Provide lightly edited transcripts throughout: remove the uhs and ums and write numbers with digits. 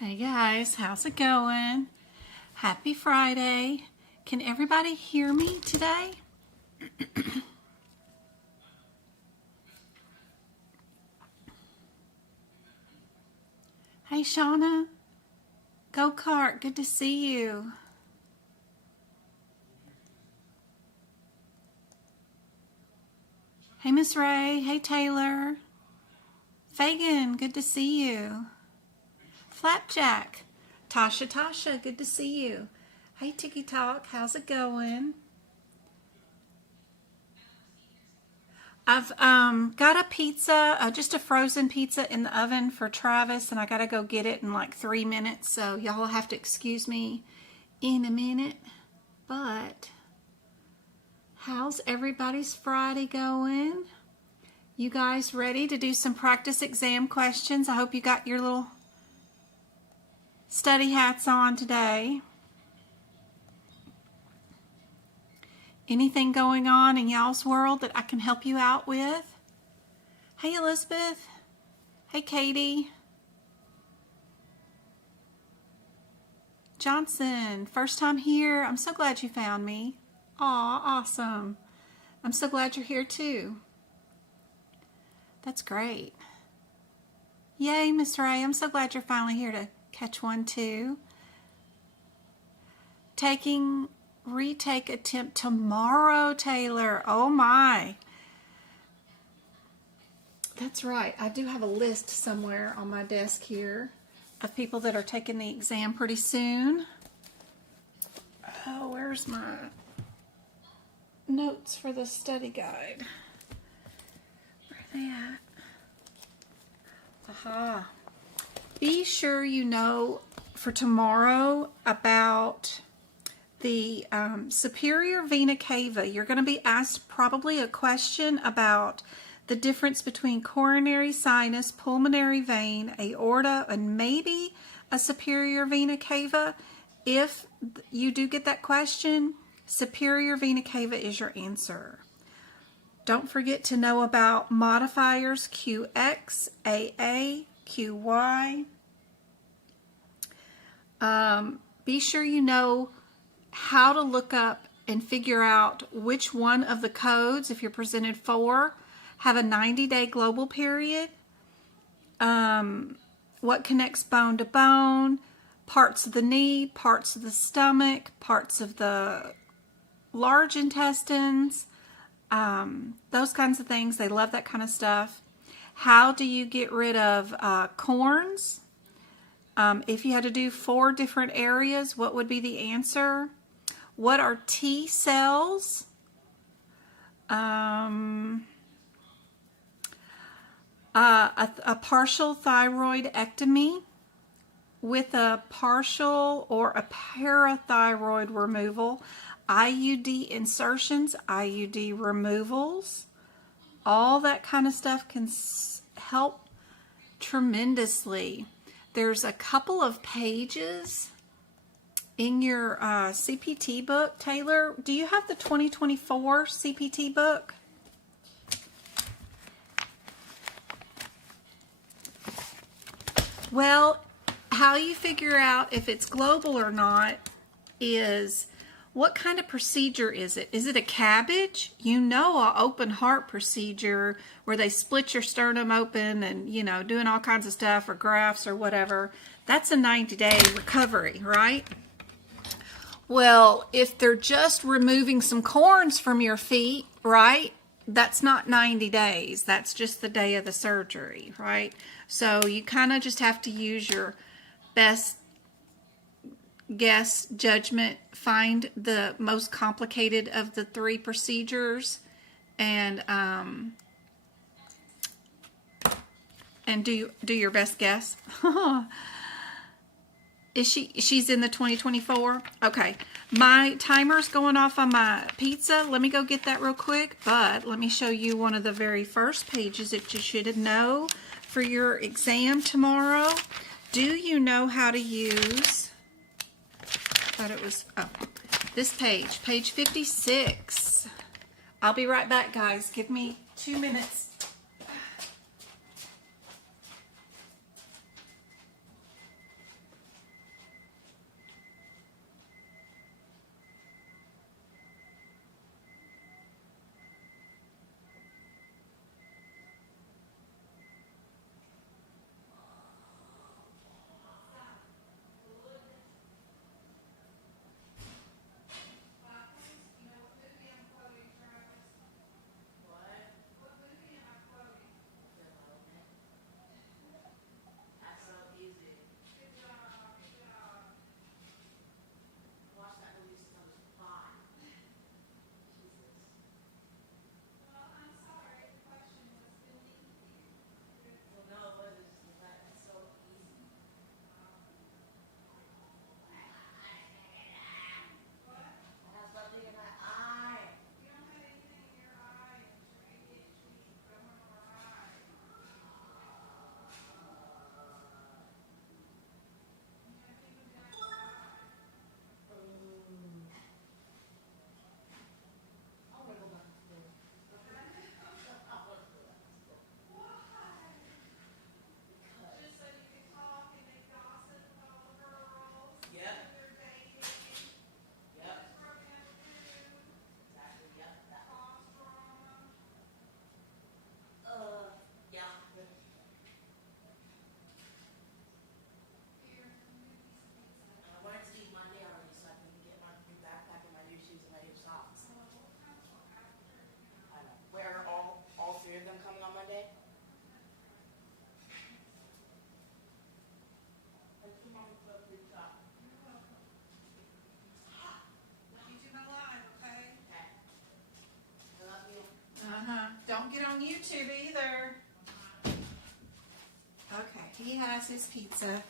Hey guys, how's it going? Happy Friday. Can everybody hear me today? Hey Shauna, Go Kart, good to see you. Hey Miss Ray, hey Taylor. Fagan, good to see you. Flapjack, Tasha, good to see you. Hey Tiki Talk, how's it going? I've got a pizza, just a frozen pizza in the oven for Travis, and I gotta go get it in like 3 minutes, so y'all have to excuse me in a minute. But how's everybody's Friday going? You guys ready to do some practice exam questions? I hope you got your little study hats on today. Anything going on in y'all's world that I can help you out with? Hey Elizabeth. Hey Katie. Johnson, first time here. I'm so glad you found me. Aw, awesome. I'm so glad you're here too. That's great. Yay, Miss Ray. I'm so glad you're finally here to catch one too. Retake attempt tomorrow, Taylor. Oh my. That's right. I do have a list somewhere on my desk here of people that are taking the exam pretty soon. Oh, where's my notes for the study guide? Where are they at? Aha. Be sure you know for tomorrow about the superior vena cava. You're going to be asked probably a question about the difference between coronary sinus, pulmonary vein, aorta, and maybe a superior vena cava. If you do get that question, superior vena cava is your answer. Don't forget to know about modifiers QX, AA, QY. Be sure you know how to look up and figure out which one of the codes, if you're presented 4, have a 90-day global period. What connects bone to bone, parts of the knee, parts of the stomach, parts of the large intestines, those kinds of things. They love that kind of stuff. How do you get rid of corns? If you had to do 4 different areas, what would be the answer? What are T cells? A partial thyroidectomy with a partial or a parathyroid removal, IUD insertions, IUD removals, all that kind of stuff can help tremendously. There's a couple of pages in your CPT book. Taylor, do you have the 2024 CPT book? Well, how you figure out if it's global or not is what kind of procedure is it? Is it a cabbage? You know, an open heart procedure where they split your sternum open and, you know, doing all kinds of stuff, or grafts or whatever. That's a 90-day recovery, right? Well, if they're just removing some corns from your feet, right? That's not 90 days. That's just the day of the surgery, right? So you kind of just have to use your best guess, judgment, find the most complicated of the 3 procedures, and do your best guess. She's in the 2024? Okay. My timer's going off on my pizza. Let me go get that real quick, but let me show you one of the very first pages that you should know for your exam tomorrow. Do you know how to use, this page, page 56. I'll be right back, guys. Give me 2 minutes. YouTube either. Okay, he has his pizza.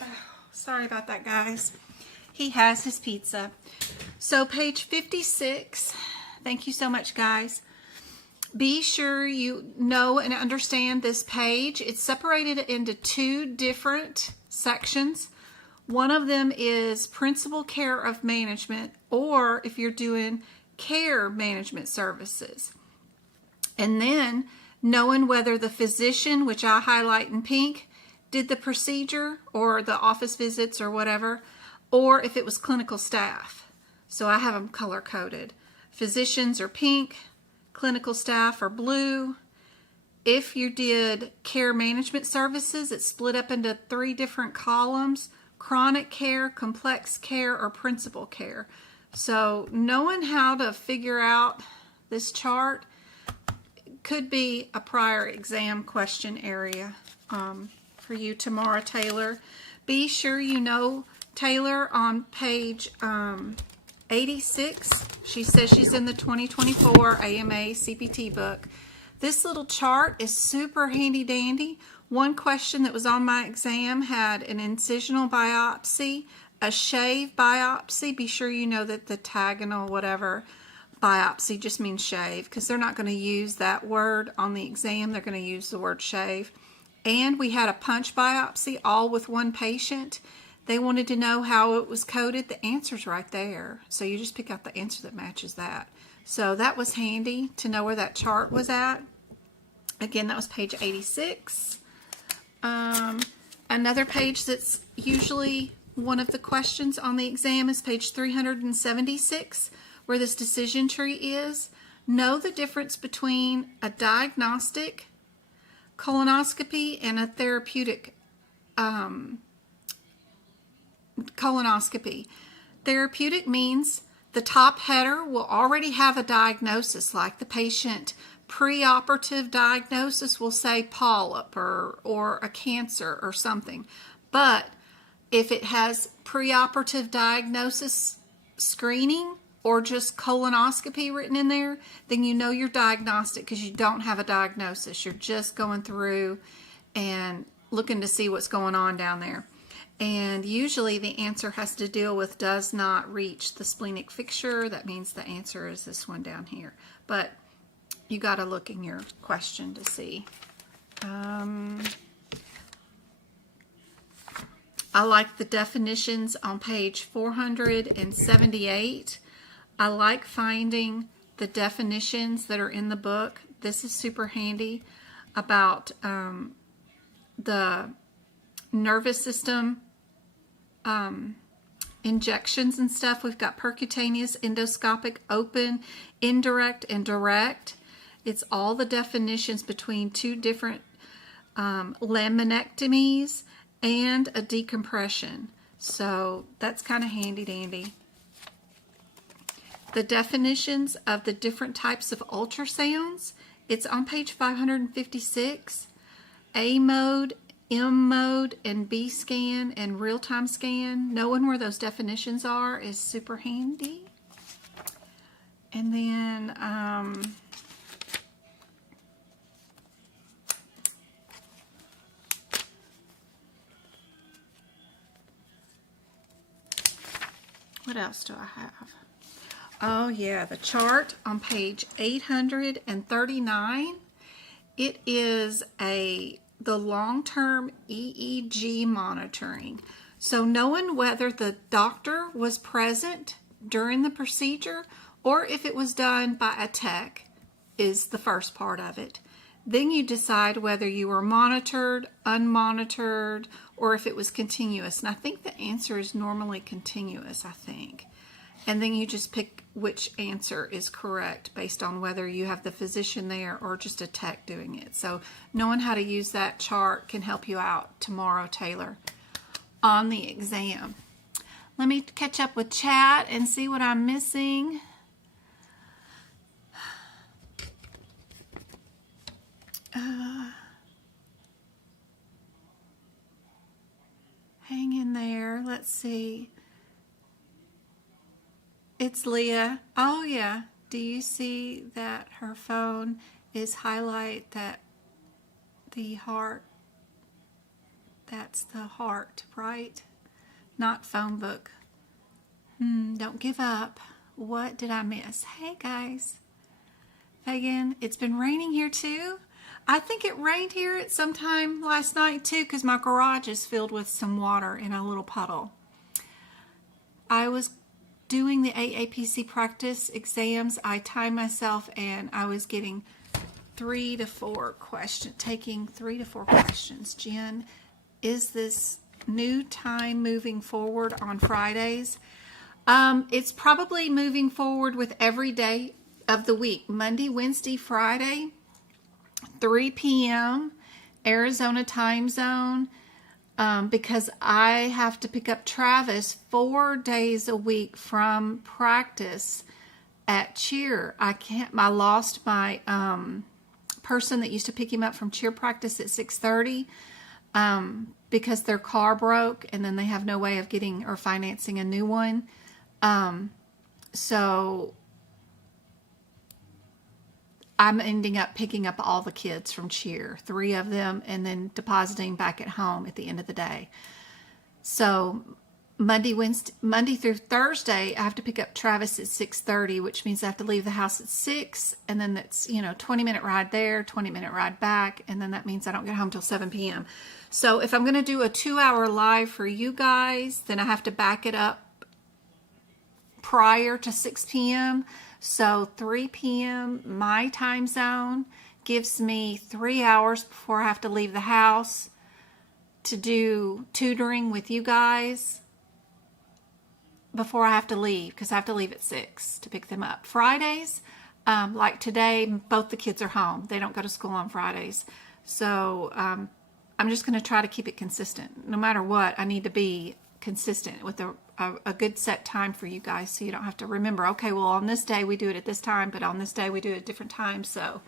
Oh, sorry about that, guys. He has his pizza. So page 56. Thank you so much, guys. Be sure you know and understand this page. It's separated into two different sections. One of them is principal care of management, or if you're doing care management services. And then knowing whether the physician, which I highlight in pink, did the procedure or the office visits or whatever, or if it was clinical staff. So I have them color coded. Physicians are pink, clinical staff are blue. If you did care management services, it's split up into 3 different columns: chronic care, complex care, or principal care. So knowing how to figure out this chart could be a prior exam question area for you tomorrow, Taylor. Be sure you know Taylor on page 86. She says she's in the 2024 AMA CPT book. This little chart is super handy dandy. One question that was on my exam had an incisional biopsy, a shave biopsy. Be sure you know that the tagonal whatever biopsy just means shave, because they're not going to use that word on the exam. They're going to use the word shave. And we had a punch biopsy, all with one patient. They wanted to know how it was coded. The answer's right there. So you just pick out the answer that matches that. So that was handy to know where that chart was at. Again, that was page 86. Another page that's usually one of the questions on the exam is page 376, where this decision tree is. Know the difference between a diagnostic colonoscopy and a therapeutic colonoscopy. Therapeutic means the top header will already have a diagnosis, like the patient preoperative diagnosis will say polyp or a cancer or something. But if it has preoperative diagnosis screening or just colonoscopy written in there, then you know you're diagnostic, because you don't have a diagnosis. You're just going through and looking to see what's going on down there. And usually the answer has to deal with does not reach the splenic fixture. That means the answer is this one down here. But you got to look in your question to see. I like the definitions on page 478. I like finding the definitions that are in the book. This is super handy about the nervous system injections and stuff. We've got percutaneous, endoscopic, open, indirect, and direct. It's all the definitions between 2 different laminectomies and a decompression. So that's kind of handy dandy. The definitions of the different types of ultrasounds, it's on page 556. A mode, M mode, and B scan, and real-time scan. Knowing where those definitions are is super handy. And then what else do I have? Oh yeah, the chart on page 839. It is the long-term EEG monitoring. So knowing whether the doctor was present during the procedure or if it was done by a tech is the first part of it. Then you decide whether you were monitored, unmonitored, or if it was continuous. And I think the answer is normally continuous, I think. And then you just pick which answer is correct based on whether you have the physician there or just a tech doing it. So knowing how to use that chart can help you out tomorrow, Taylor, on the exam. Let me catch up with chat and see what I'm missing. Hang in there. Let's see. It's Leah. Oh, yeah. Do you see that her phone is highlight that the heart? That's the heart, right? Not phone book. Don't give up. What did I miss? Hey guys. Megan, it's been raining here too. I think it rained here at some time last night too because my garage is filled with some water in a little puddle. I was doing the AAPC practice exams. I timed myself and I was getting 3 to 4 questions, taking 3 to 4 questions. Jen, is this new time moving forward on Fridays? It's probably moving forward with every day of the week. Monday, Wednesday, Friday, 3 p.m. Arizona time zone, because I have to pick up Travis 4 days a week from practice at cheer. I lost my person that used to pick him up from cheer practice at 6:30 because their car broke and then they have no way of getting or financing a new one. So I'm ending up picking up all the kids from cheer, 3 of them, and then depositing back at home at the end of the day. So Monday through Thursday, I have to pick up Travis at 6:30, which means I have to leave the house at 6, and then that's, 20-minute ride there, 20-minute ride back, and then that means I don't get home till 7 p.m. So if I'm going to do a 2-hour live for you guys, then I have to back it up prior to 6 p.m. So 3 p.m. my time zone gives me 3 hours before I have to leave the house to do tutoring with you guys before I have to leave, because I have to leave at 6 to pick them up. Fridays, like today, both the kids are home. They don't go to school on Fridays. So I'm just going to try to keep it consistent. No matter what, I need to be consistent with a good set time for you guys, so you don't have to remember, okay, well, on this day we do it at this time, but on this day we do it at different times. So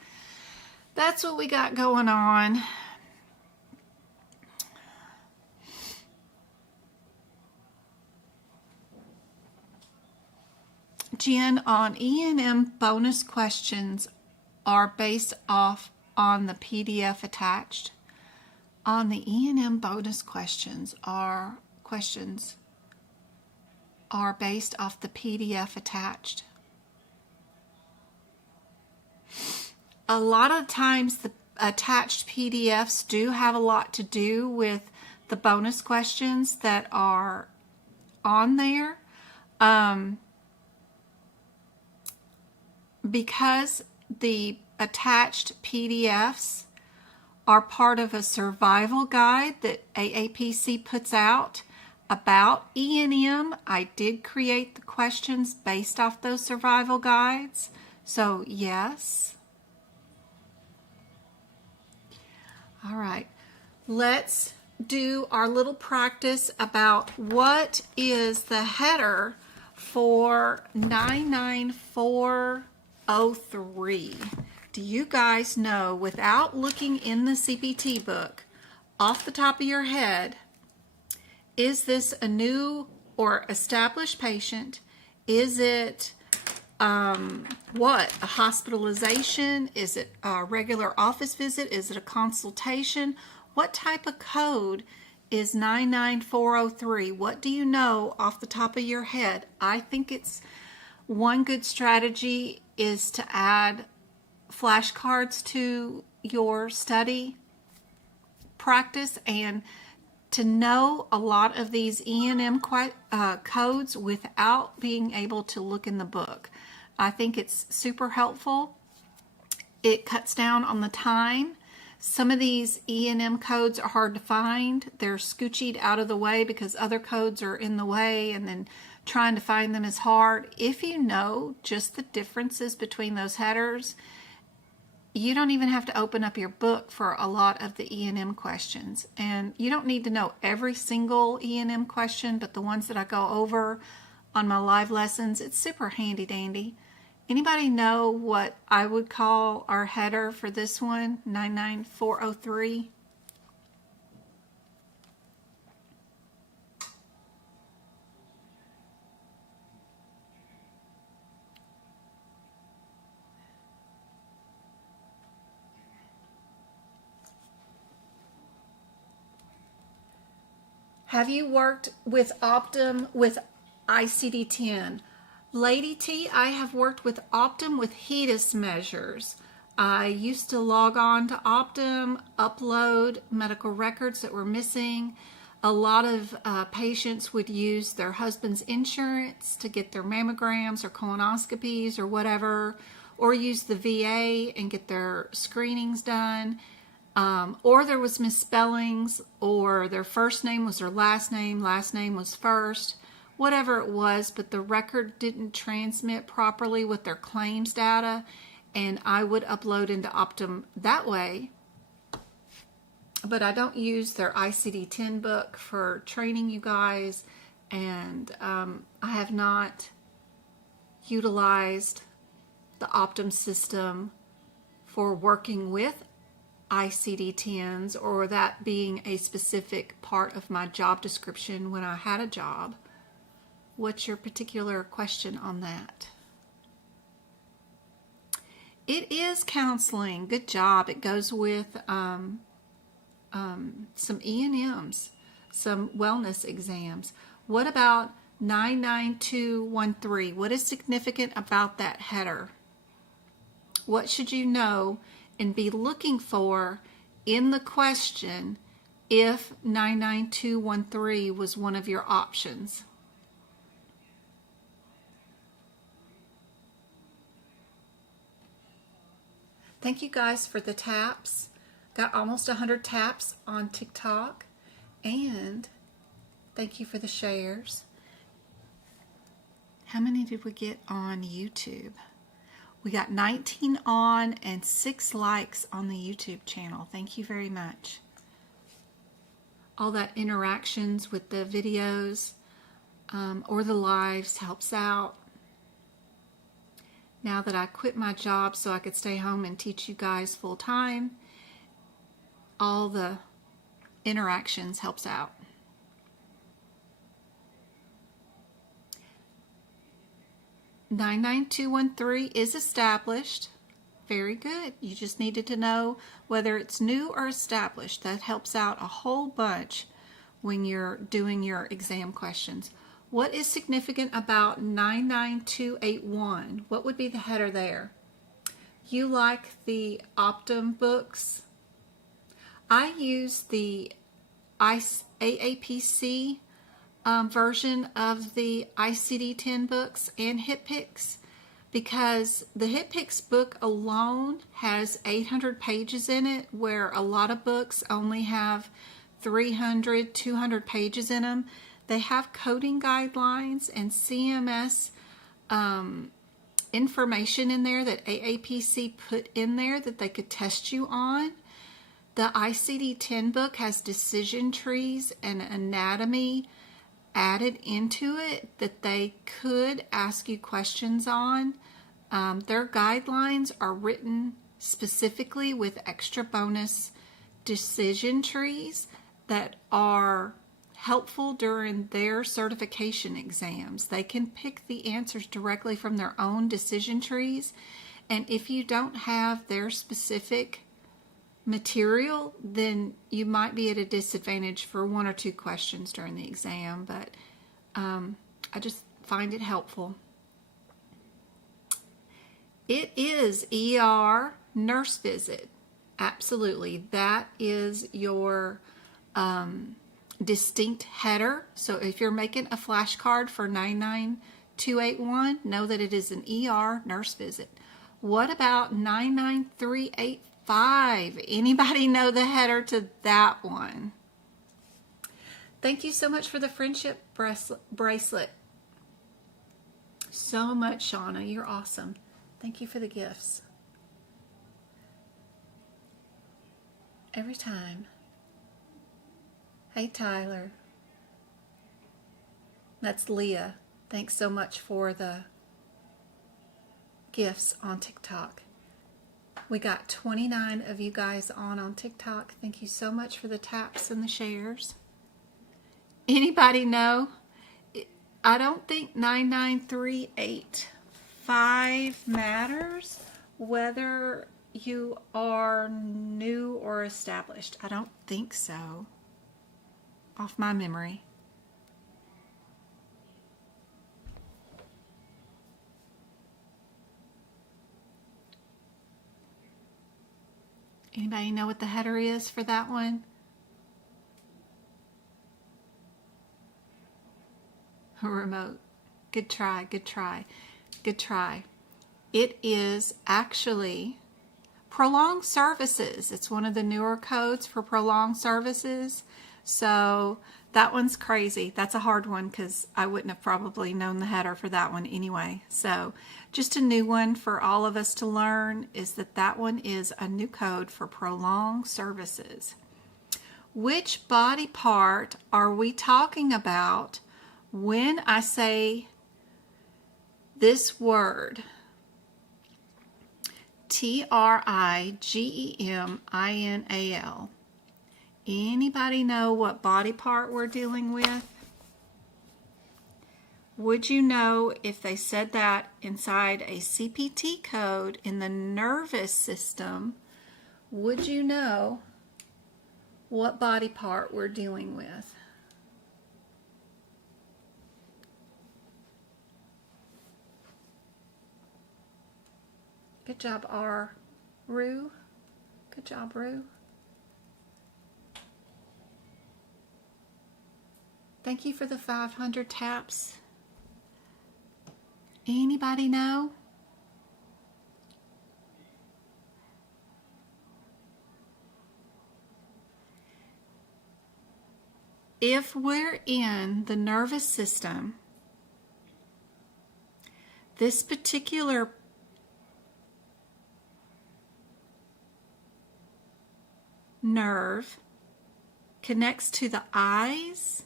that's what we got going on. Jen, on E&M bonus questions are based off on the PDF attached. On the E&M bonus questions are based off the PDF attached. A lot of times the attached PDFs do have a lot to do with the bonus questions that are on there. Because the attached PDFs are part of a survival guide that AAPC puts out about E&M, I did create the questions based off those survival guides. So yes. All right, let's do our little practice about what is the header for 99403. Do you guys know, without looking in the CPT book, off the top of your head, is this a new or established patient? Is it what? A hospitalization? Is it a regular office visit? Is it a consultation? What type of code is 99403? What do you know off the top of your head? I think it's one good strategy is to add flashcards to your study practice and to know a lot of these E&M codes without being able to look in the book. I think it's super helpful. It cuts down on the time. Some of these E&M codes are hard to find. They're scoochied out of the way because other codes are in the way, and then trying to find them is hard. If you know just the differences between those headers, you don't even have to open up your book for a lot of the E&M questions. And you don't need to know every single E&M question, but the ones that I go over on my live lessons, it's super handy dandy. Anybody know what I would call our header for this one, 99403? Have you worked with Optum with ICD-10? Lady T, I have worked with Optum with HEDIS measures. I used to log on to Optum, upload medical records that were missing. A lot of patients would use their husband's insurance to get their mammograms or colonoscopies or whatever, or use the VA and get their screenings done. Or there was misspellings, or their first name was their last name was first, whatever it was, but the record didn't transmit properly with their claims data, and I would upload into Optum that way. But I don't use their ICD-10 book for training you guys, and I have not utilized the Optum system for working with ICD-10s, or that being a specific part of my job description when I had a job. What's your particular question on that? It is counseling. Good job. It goes with some E&Ms, some wellness exams. What about 99213? What is significant about that header? What should you know and be looking for in the question if 99213 was one of your options? Thank you guys for the taps. Got almost 100 taps on TikTok, and thank you for the shares. How many did we get on YouTube? We got 19 on and 6 likes on the YouTube channel. Thank you very much. All that interactions with the videos or the lives helps out. Now that I quit my job so I could stay home and teach you guys full time, all the interactions helps out. (99213) is established. Very good. You just needed to know whether it's new or established. That helps out a whole bunch when you're doing your exam questions. What is significant about 99281? What would be the header there? You like the Optum books? I use the AAPC version of the ICD-10 books and HitPix, because the HitPix book alone has 800 pages in it, where a lot of books only have 300, 200 pages in them. They have coding guidelines and CMS information in there that AAPC put in there that they could test you on. The ICD-10 book has decision trees and anatomy added into it that they could ask you questions on. Their guidelines are written specifically with extra bonus decision trees that are helpful during their certification exams. They can pick the answers directly from their own decision trees, and if you don't have their specific material, then you might be at a disadvantage for 1 or 2 questions during the exam, but I just find it helpful. It is ER nurse visit. Absolutely. That is your distinct header. So if you're making a flashcard for 99281, know that it is an ER nurse visit. What about 99385? Anybody know the header to that one? Thank you so much for the friendship bracelet. So much, Shauna. You're awesome. Thank you for the gifts. Every time. Hey, Tyler. That's Leah. Thanks so much for the gifts on TikTok. We got 29 of you guys on TikTok. Thank you so much for the taps and the shares. Anybody know? I don't think 99385 matters whether you are new or established. I don't think so. off my memory. Anybody know what the header is for that one? Remote. Good try, good try, good try. It is actually prolonged services. It's one of the newer codes for prolonged services. So that one's crazy. That's a hard one because I wouldn't have probably known the header for that one anyway. So just a new one for all of us to learn is that one is a new code for prolonged services. Which body part are we talking about when I say this word? trigeminal. Anybody know what body part we're dealing with? Would you know if they said that inside a CPT code in the nervous system? Would you know what body part we're dealing with? Good job, Rue. Good job, Rue. Thank you for the 500 taps. Anybody know? If we're in the nervous system, this particular nerve connects to the eyes,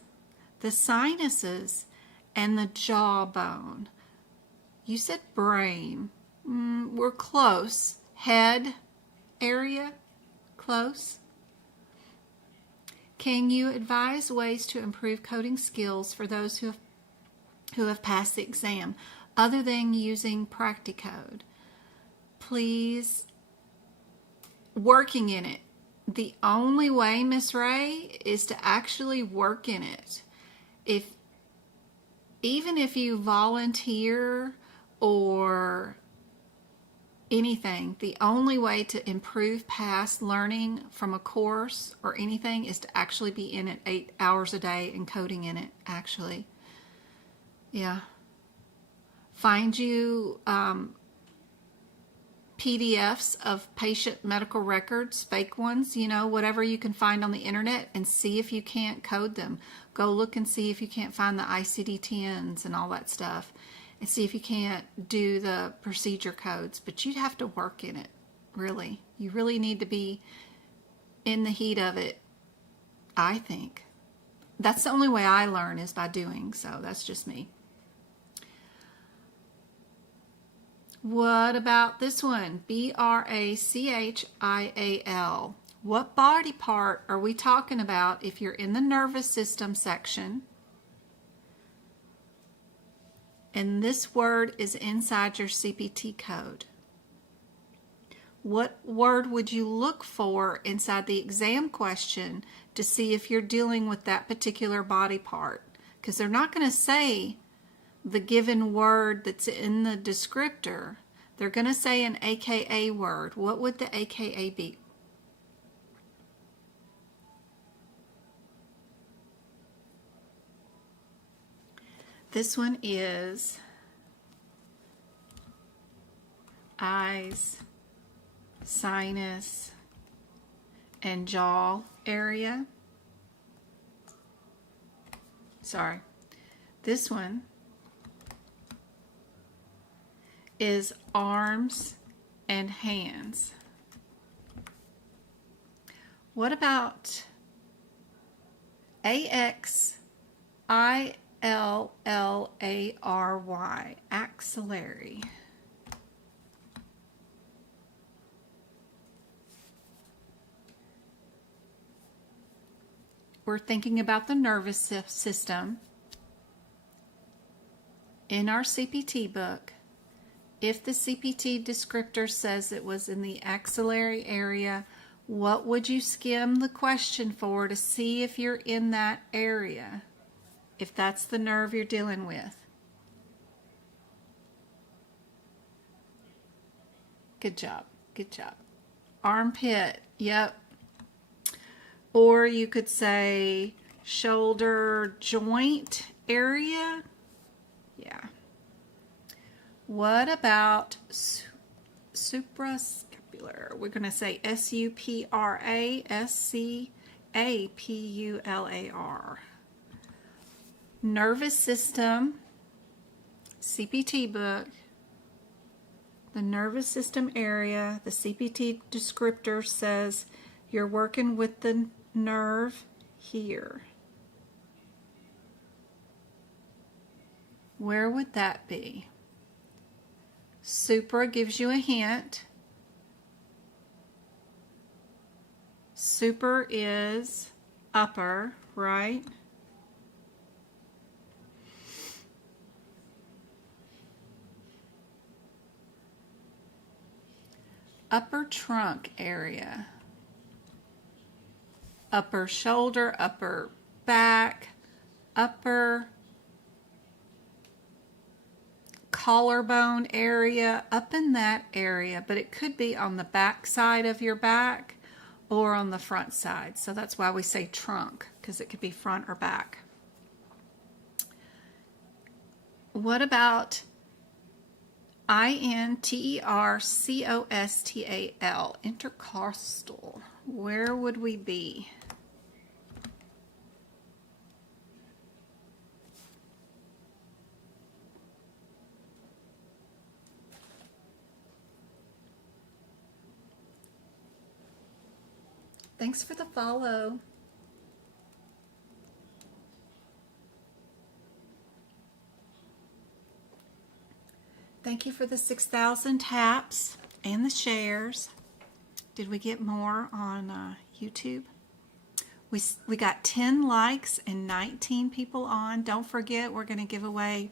the sinuses, and the jawbone. You said brain. We're close. Head area, close. Can you advise ways to improve coding skills for those who have passed the exam other than using Practicode? Please, working in it. The only way, Miss Ray, is to actually work in it. Even if you volunteer or anything, the only way to improve past learning from a course or anything is to actually be in it 8 hours a day and coding in it, actually. Yeah. Find you PDFs of patient medical records, fake ones, whatever you can find on the internet, and see if you can't code them. Go look and see if you can't find the ICD-10s and all that stuff, and see if you can't do the procedure codes. But you'd have to work in it, really. You really need to be in the heat of it, I think. That's the only way I learn, is by doing, so that's just me. What about this one? BRACHIAL. What body part are we talking about if you're in the nervous system section and this word is inside your CPT code? What word would you look for inside the exam question to see if you're dealing with that particular body part? Because they're not going to say the given word that's in the descriptor. They're going to say an AKA word. What would the AKA be? This one is eyes, sinus, and jaw area. Sorry. This one is arms and hands. What about AXILLARY, axillary? We're thinking about the nervous system. In our CPT book, if the CPT descriptor says it was in the axillary area, What would you skim the question for to see if you're in that area, if that's the nerve you're dealing with? Good job. Good job. Armpit. Yep. Or you could say shoulder joint area. Yeah. What about suprascapular? We're going to say suprascapular. Nervous system, CPT book. The nervous system area, the CPT descriptor says you're working with the nerve here. Where would that be? Supra gives you a hint. Super is upper, right? Upper trunk area. Upper shoulder, upper back, upper collarbone area, up in that area, but it could be on the back side of your back or on the front side. So that's why we say trunk, because it could be front or back. What about intercostal, intercostal? Where would we be? Thanks for the follow. Thank you for the 6,000 taps and the shares. Did we get more on YouTube? We got 10 likes and 19 people on. Don't forget, we're going to give away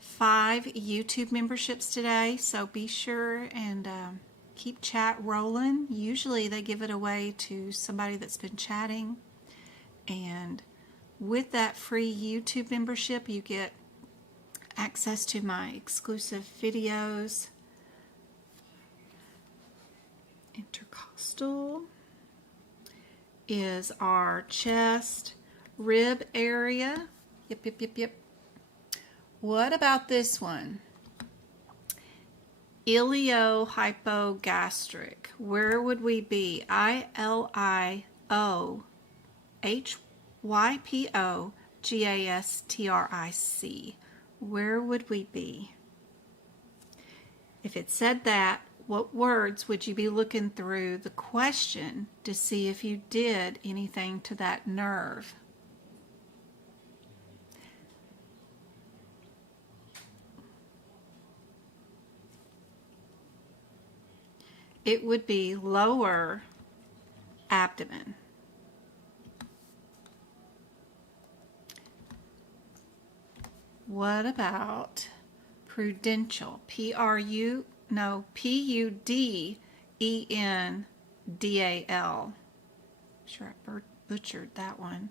5 YouTube memberships today, so be sure and keep chat rolling. Usually they give it away to somebody that's been chatting, and with that free YouTube membership you get access to my exclusive videos. Intercostal is our chest, rib area. Yep. What about this one? Iliohypogastric. Where would we be? ILIOHYPOGASTRIC. Where would we be? If it said that, what words would you be looking through the question to see if you did anything to that nerve? It would be lower abdomen. What about prudential? P-U-D-E-N-D-A-L. Sure, I butchered that one.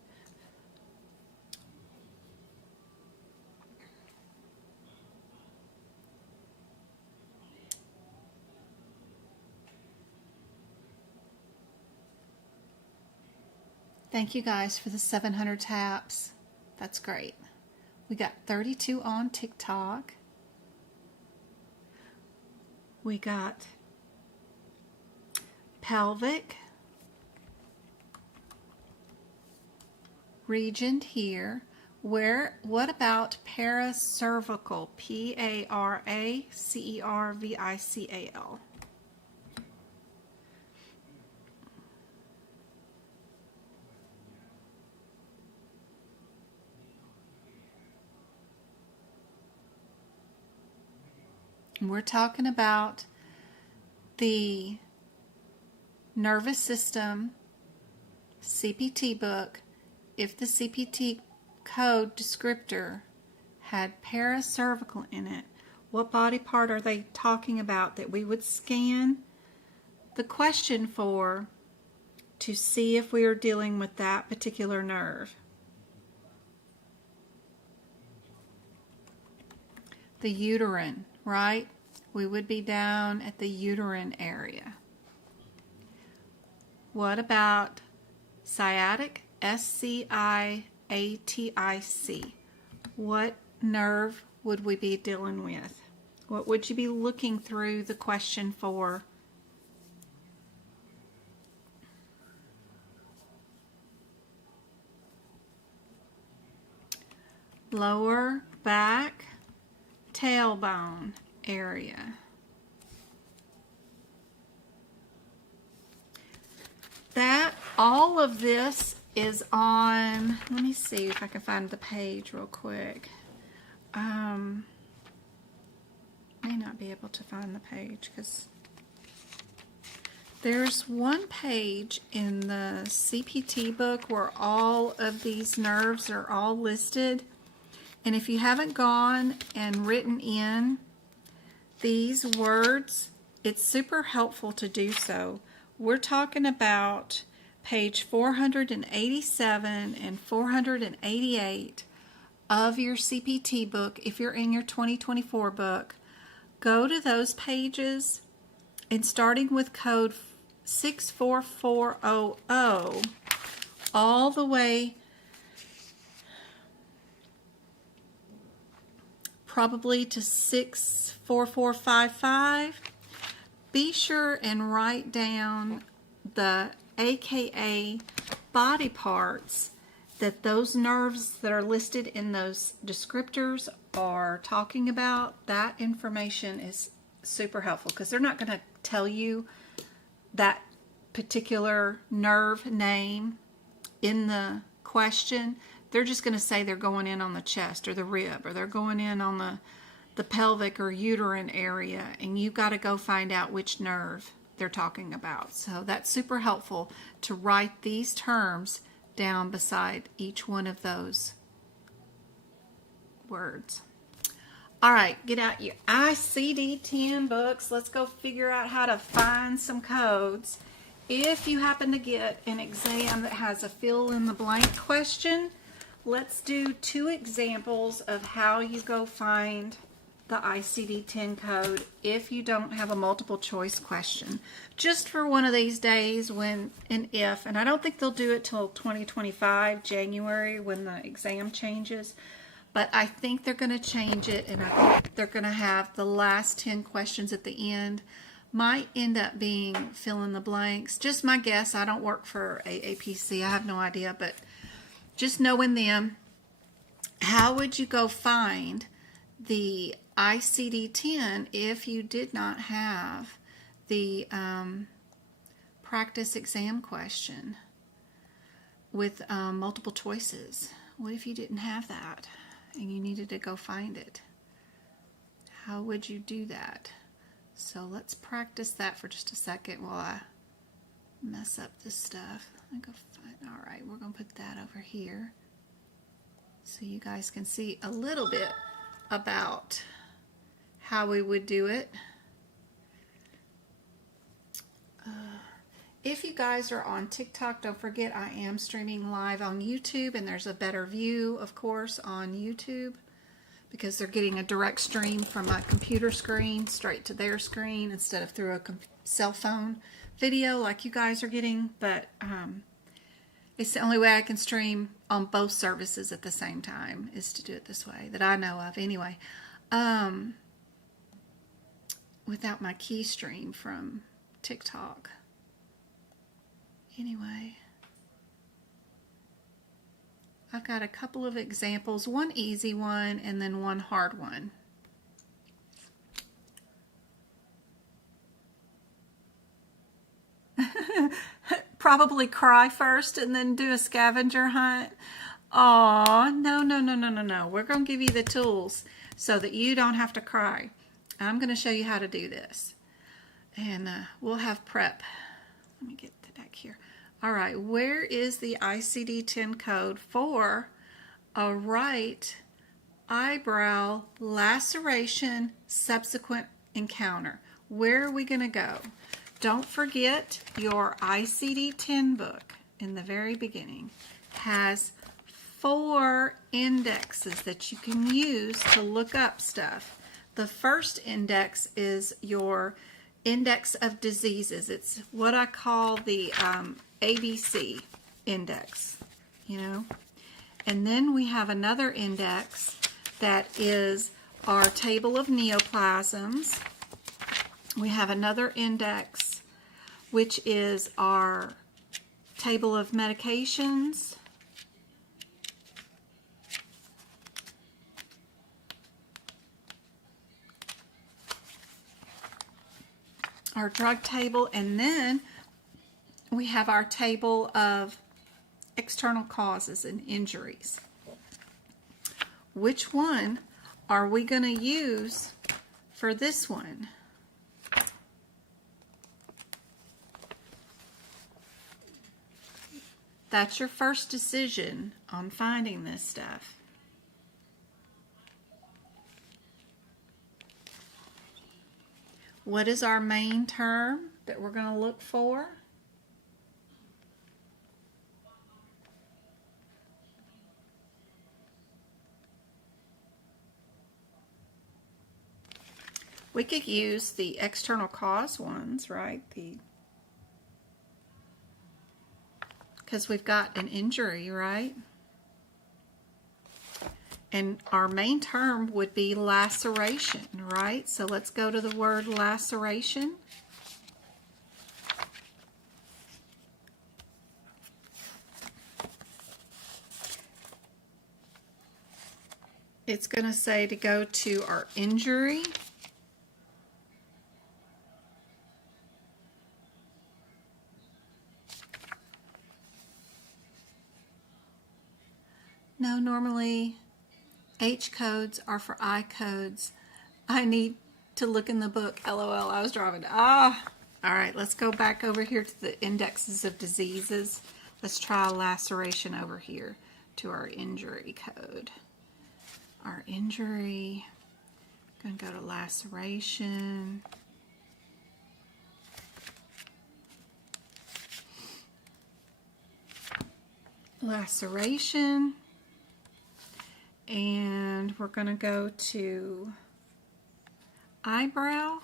Thank you guys for the 700 taps. That's great. We got 32 on TikTok. We got pelvic region here. What about paracervical? P-A-R-A-C-E-R-V-I-C-A-L. We're talking about the nervous system CPT book. If the CPT code descriptor had paracervical in it, what body part are they talking about that we would scan the question for to see if we are dealing with that particular nerve. The uterine, right? We would be down at the uterine area. What about sciatic? S-C-I-A-T-I-C. What nerve would we be dealing with? What would you be looking through the question for? Lower back, tailbone area. All of this is on, let me see if I can find the page real quick. May not be able to find the page because there's one page in the CPT book where all of these nerves are all listed. And if you haven't gone and written in these words, it's super helpful to do so. We're talking about page 487 and 488 of your CPT book. If you're in your 2024 book, go to those pages and starting with code 64400 all the way probably to 64455. Be sure and write down the AKA body parts that those nerves that are listed in those descriptors are talking about. That information is super helpful because they're not going to tell you that particular nerve name in the question. They're just going to say they're going in on the chest or the rib, or they're going in on the pelvic or uterine area, and you've got to go find out which nerve they're talking about. So that's super helpful to write these terms down beside each one of those words. All right, get out your ICD-10 books. Let's go figure out how to find some codes. If you happen to get an exam that has a fill in the blank question, let's do 2 examples of how you go find the ICD-10 code if you don't have a multiple choice question. Just for one of these days when and if, and I don't think they'll do it till 2025, January, when the exam changes, but I think they're going to change it, and I think they're going to have the last 10 questions at the end. Might end up being fill in the blanks. Just my guess. I don't work for aapc. I have no idea, but just knowing them, how would you go find the ICD-10 if you did not have the practice exam question with multiple choices? What if you didn't have that and you needed to go find it? How would you do that? So let's practice that for just a second while I mess up this stuff. All right, we're going to put that over here so you guys can see a little bit about how we would do it. If you guys are on TikTok, don't forget I am streaming live on YouTube, and there's a better view, of course, on YouTube because they're getting a direct stream from my computer screen straight to their screen instead of through a cell phone video like you guys are getting. But it's the only way I can stream on both services at the same time is to do it this way, that I know of anyway, without my key stream from TikTok. Anyway, I've got a couple of examples, one easy one and then one hard one. Probably cry first and then do a scavenger hunt. Oh, no. We're going to give you the tools so that you don't have to cry. I'm going to show you how to do this. And we'll have prep. Let me get back here. All right, where is the ICD-10 code for a right eyebrow laceration subsequent encounter? Where are we going to go? don't forget your ICD-10 book in the very beginning has 4 indexes that you can use to look up stuff. The first index is your index of diseases. It's what I call the ABC index, you know. And then we have another index that is our table of neoplasms. We have another index which is our table of medications. Our drug table, and then we have our table of external causes and injuries. Which one are we going to use for this one? That's your first decision on finding this stuff. What is our main term that we're going to look for? We could use the external cause ones, right? Because we've got an injury, right? And our main term would be laceration, right? So let's go to the word laceration. It's going to say to go to our injury. No, normally H codes are for I codes. I need to look in the book. LOL, I was driving. All right, let's go back over here to the indexes of diseases. Let's try laceration over here to our injury code. Our injury, I'm going to go to laceration. Laceration. And we're going to go to eyebrow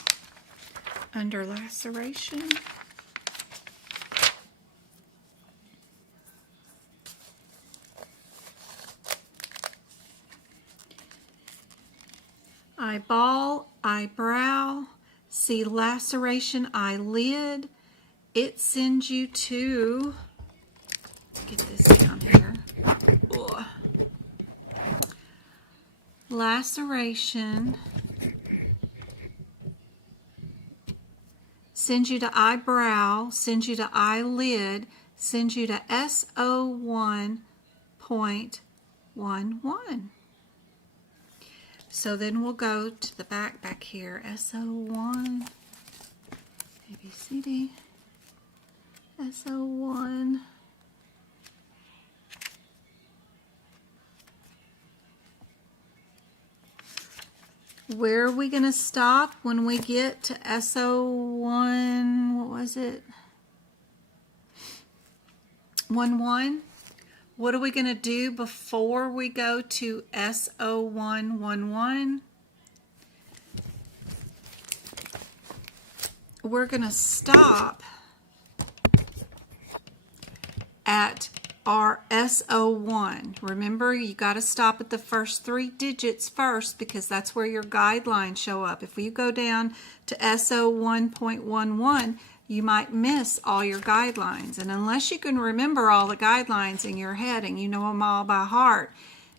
under laceration. Eyeball, eyebrow, see laceration eyelid. It sends you to, get this down here. Ugh. Laceration sends you to eyebrow, sends you to eyelid, sends you to SO1.11. So then we'll go to the back here, SO1, ABCD, SO1. Where are we going to stop when we get to SO1, what was it? 11? What are we going to do before we go to SO111? We're going to stop at our SO1. Remember, you got to stop at the first 3 digits first because that's where your guidelines show up. If you go down to SO1.11, you might miss all your guidelines. And unless you can remember all the guidelines in your head and you know them all by heart,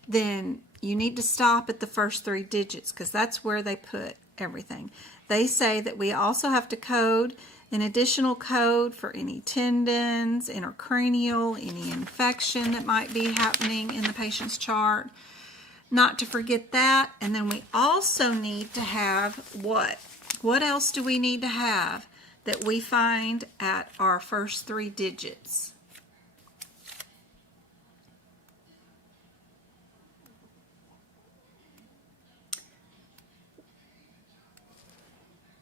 then you need to stop at the first 3 digits because that's where they put everything. They say that we also have to code an additional code for any tendons, intracranial, any infection that might be happening in the patient's chart. Not to forget that. And then we also need to have what? What else do we need to have that we find at our first 3 digits?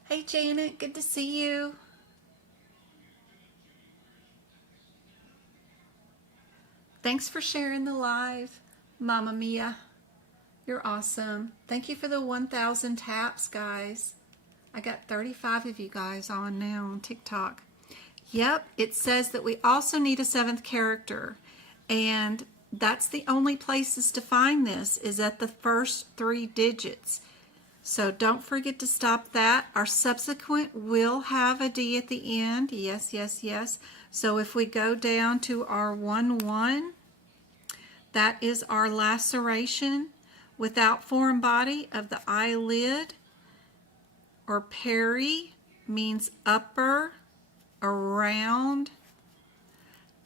Hey Janet, good to see you. Thanks for sharing the live, Mama Mia. You're awesome. Thank you for the 1,000 taps, guys. I got 35 of you guys on now on TikTok. Yep, it says that we also need a 7th character. And that's the only places to find this is at the first 3 digits. So don't forget to stop that. Our subsequent will have a D at the end. Yes, yes, yes. So if we go down to our 1-1, that is our laceration without foreign body of the eyelid, or peri means upper, around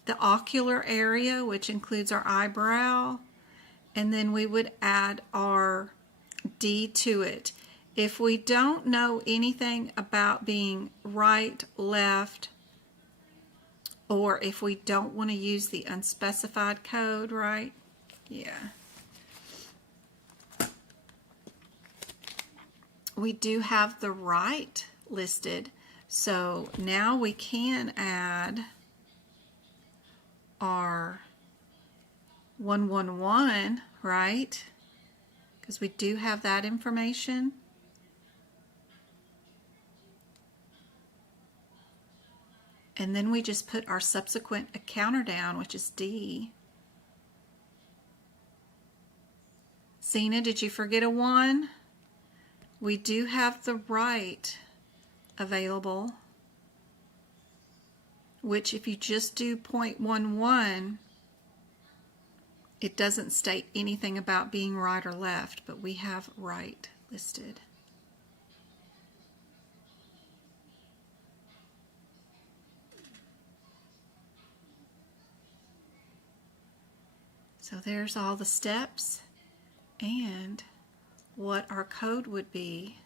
the ocular area, which includes our eyebrow, and then we would add our D to it. If we don't know anything about being right, left, or if we don't want to use the unspecified code, right? Yeah. We do have the right listed, so now we can add our 111, right? Because we do have that information. And then we just put our subsequent counter down, which is D. Zena, did you forget a 1? We do have the right available, which if you just do 0.11, it doesn't state anything about being right or left, but we have right listed. So there's all the steps and what our code would be,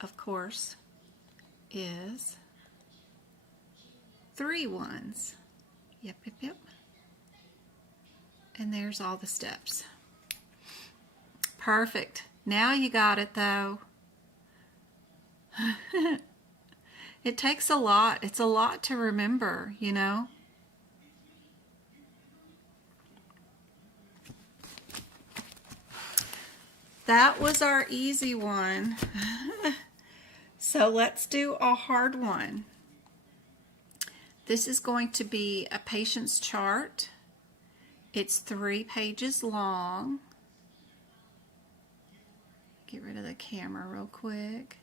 of course, is 3 1s. Yep, yep, yep. And there's all the steps. Perfect. Now you got it, though. It takes a lot. It's a lot to remember, you know. That was our easy one. So let's do a hard one. This is going to be a patient's chart. It's 3 pages long. Get rid of the camera real quick.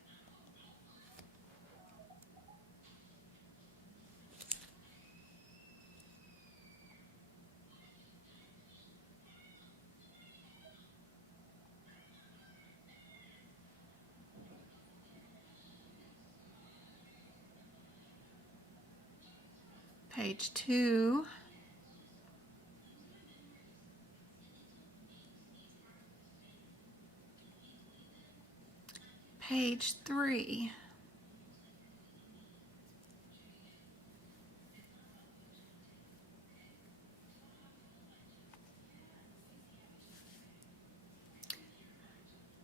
Page 2. Page 3.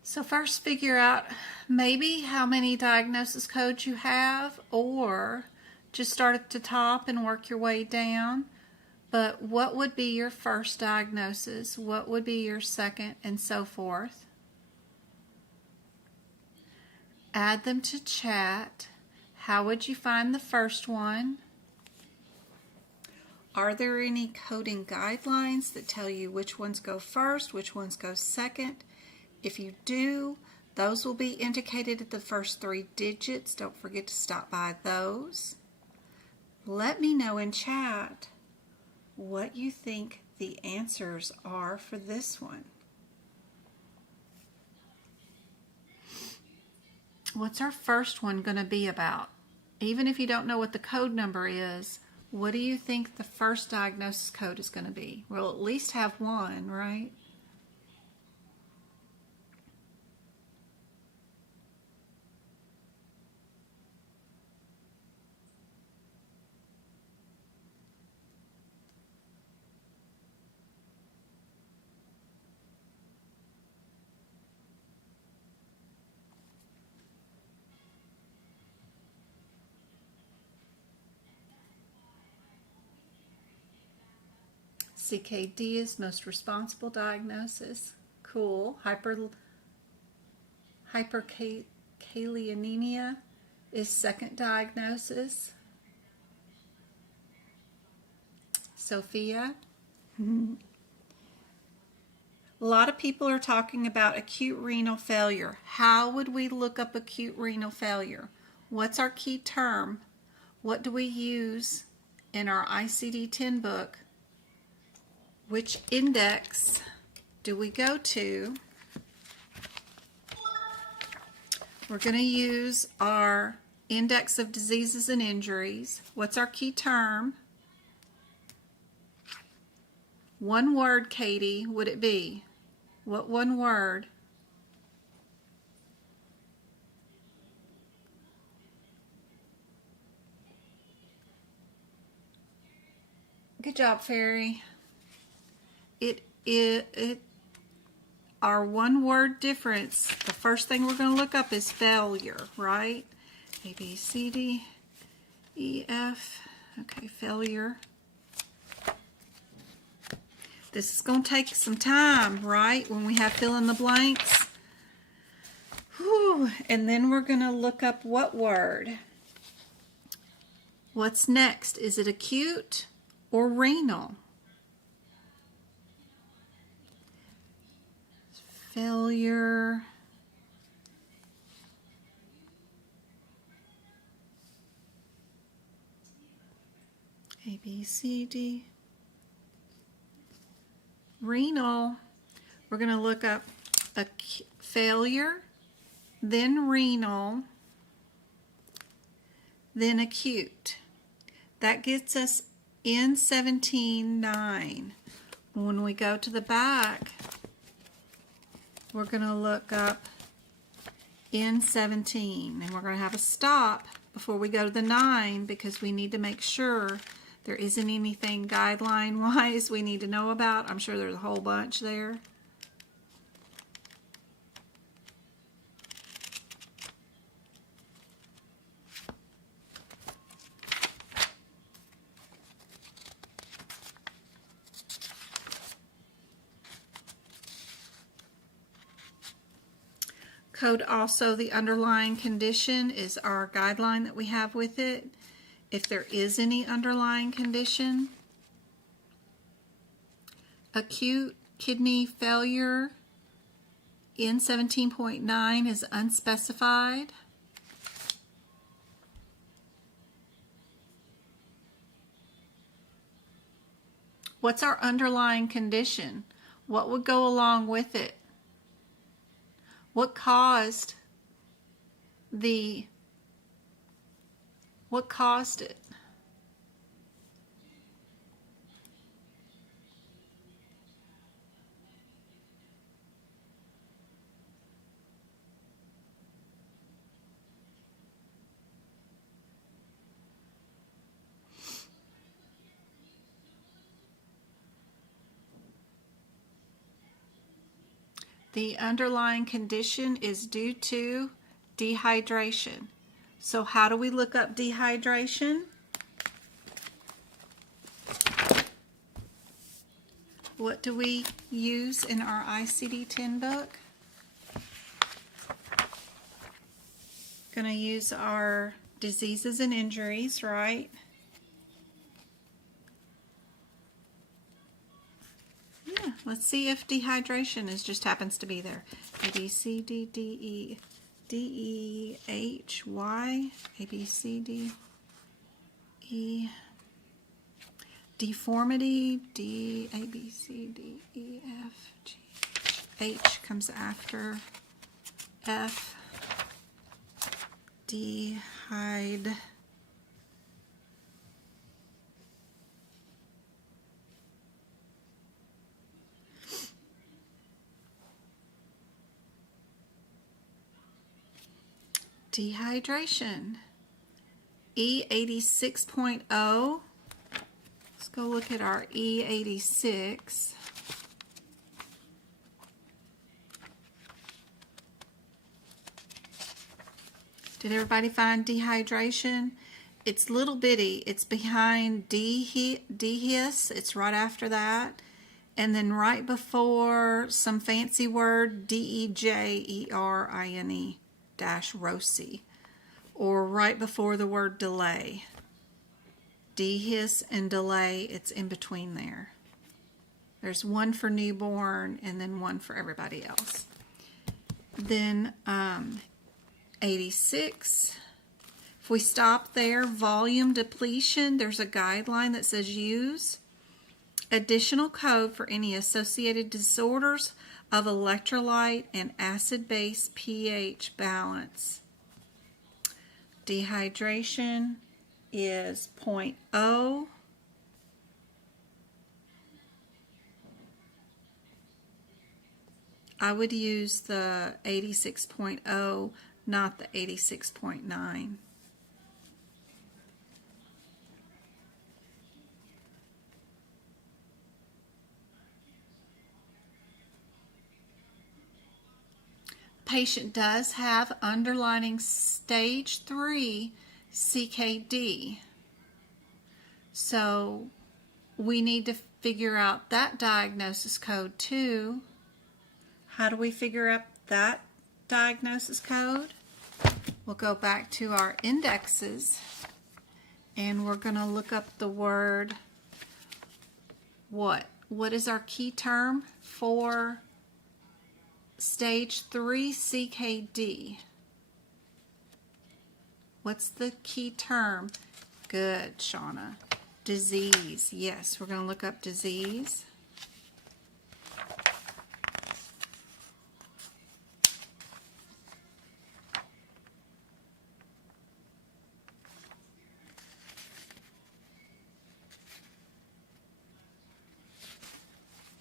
So first figure out maybe how many diagnosis codes you have, or just start at the top and work your way down. But what would be your first diagnosis? What would be your second, and so forth? Add them to chat. How would you find the first one? Are there any coding guidelines that tell you which ones go first, which ones go second? If you do, those will be indicated at the first 3 digits. Don't forget to stop by those. Let me know in chat what you think the answers are for this one. What's our first one going to be about? Even if you don't know what the code number is, what do you think the first diagnosis code is going to be? We'll at least have one, right? CKD is most responsible diagnosis. Cool. Hyperkalemia is second diagnosis. Sophia. A lot of people are talking about acute renal failure. How would we look up acute renal failure? What's our key term? What do we use in our ICD-10 book? Which index do we go to? We're going to use our index of diseases and injuries. What's our key term? One word, Katie, would it be? What one word? Good job, Fairy. Our one word difference, the first thing we're going to look up is failure, right? A, B, C, D, E, F. Okay, failure. This is going to take some time, right? When we have fill in the blanks. Whew. And then we're going to look up what word? What's next? Is it acute or renal? Failure. A, B, C, D. Renal. We're going to look up failure, then renal, then acute. That gets us in 17.9. When we go to the back, we're going to look up in 17, and we're going to have a stop before we go to the 9 because we need to make sure there isn't anything guideline-wise we need to know about. I'm sure there's a whole bunch there. Code also the underlying condition is our guideline that we have with it. If there is any underlying condition. Acute kidney failure in 17.9 is unspecified. What's our underlying condition? What would go along with it? What caused it? The underlying condition is due to dehydration. So how do we look up dehydration? What do we use in our ICD-10 book? Going to use our diseases and injuries, right? Yeah, let's see if dehydration just happens to be there. A, B, C, D, D, E, D, E, H, Y, A, B, C, D, E, deformity, D, A, B, C, D, E, F, G, H comes after F, dehydration. Dehydration. E86.0. Let's go look at our E86. Did everybody find dehydration? it's little bitty. It's behind dehis. It's right after that. And then right before some fancy word, dejerini dash rosi. Or right before the word delay. Dehis and delay, it's in between there. There's one for newborn and then one for everybody else. Then 86. If we stop there, volume depletion, there's a guideline that says use additional code for any associated disorders of electrolyte and acid-base pH balance. Dehydration is 0.0. I would use the 86.0, not the 86.9. Patient does have underlying stage 3 CKD. So we need to figure out that diagnosis code too. How do we figure out that diagnosis code? We'll go back to our indexes and we're going to look up the word what? What is our key term for stage 3 CKD? What's the key term? Good, Shauna. Disease. Yes, we're going to look up disease.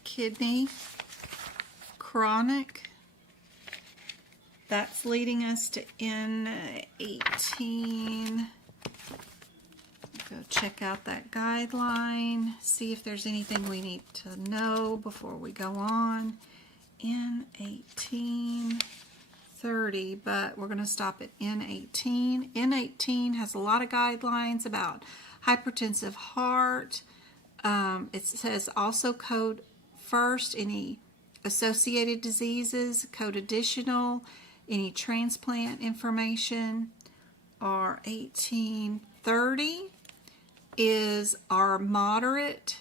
Kidney, chronic. That's leading us to N18. Go check out that guideline, see if there's anything we need to know before we go on. N1830, but we're going to stop at N18. N18 has a lot of guidelines about hypertensive heart. It says also code first any associated diseases, code additional, any transplant information. Our 1830 is our moderate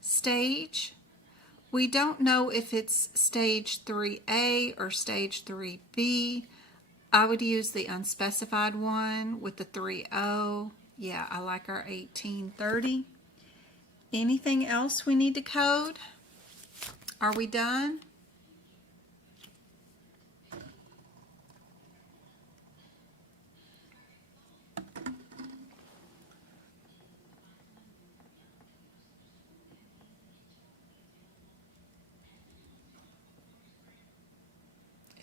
stage. We don't know if it's stage 3A or stage 3B. I would use the unspecified one with the 3O. Yeah, I like our 1830. Anything else we need to code? Are we done?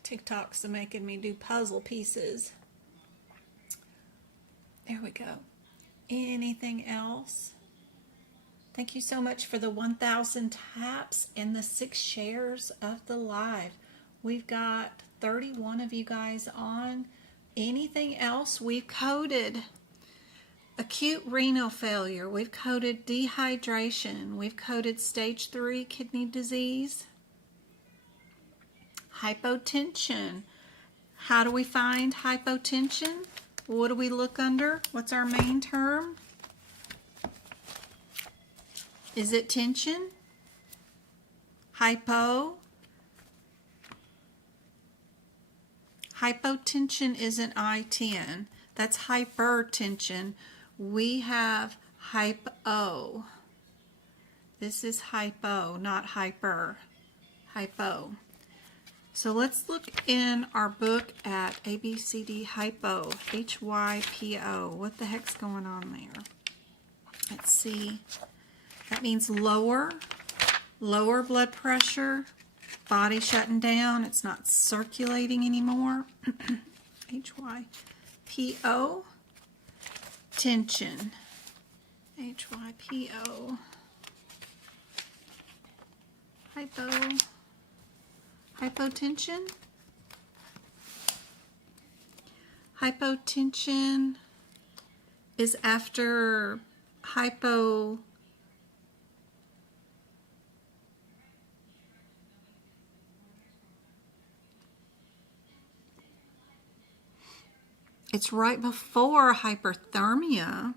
TikTok's making me do puzzle pieces. There we go. Anything else? Thank you so much for the 1,000 taps and the 6 shares of the live. We've got 31 of you guys on. Anything else? We've coded acute renal failure. We've coded dehydration. We've coded stage 3 kidney disease. Hypotension. How do we find hypotension? What do we look under? What's our main term? Is it tension? Hypo? Hypotension isn't I-10. That's hypertension. We have hypo. This is hypo, not hyper. Hypo. So let's look in our book at ABCD hypo, H-Y-P-O. What the heck's going on there? Let's see. That means lower blood pressure, body shutting down. It's not circulating anymore. H-Y-P-O, tension. H-Y-P-O, hypo. Hypotension. Hypotension is after hypo. It's right before hyperthermia.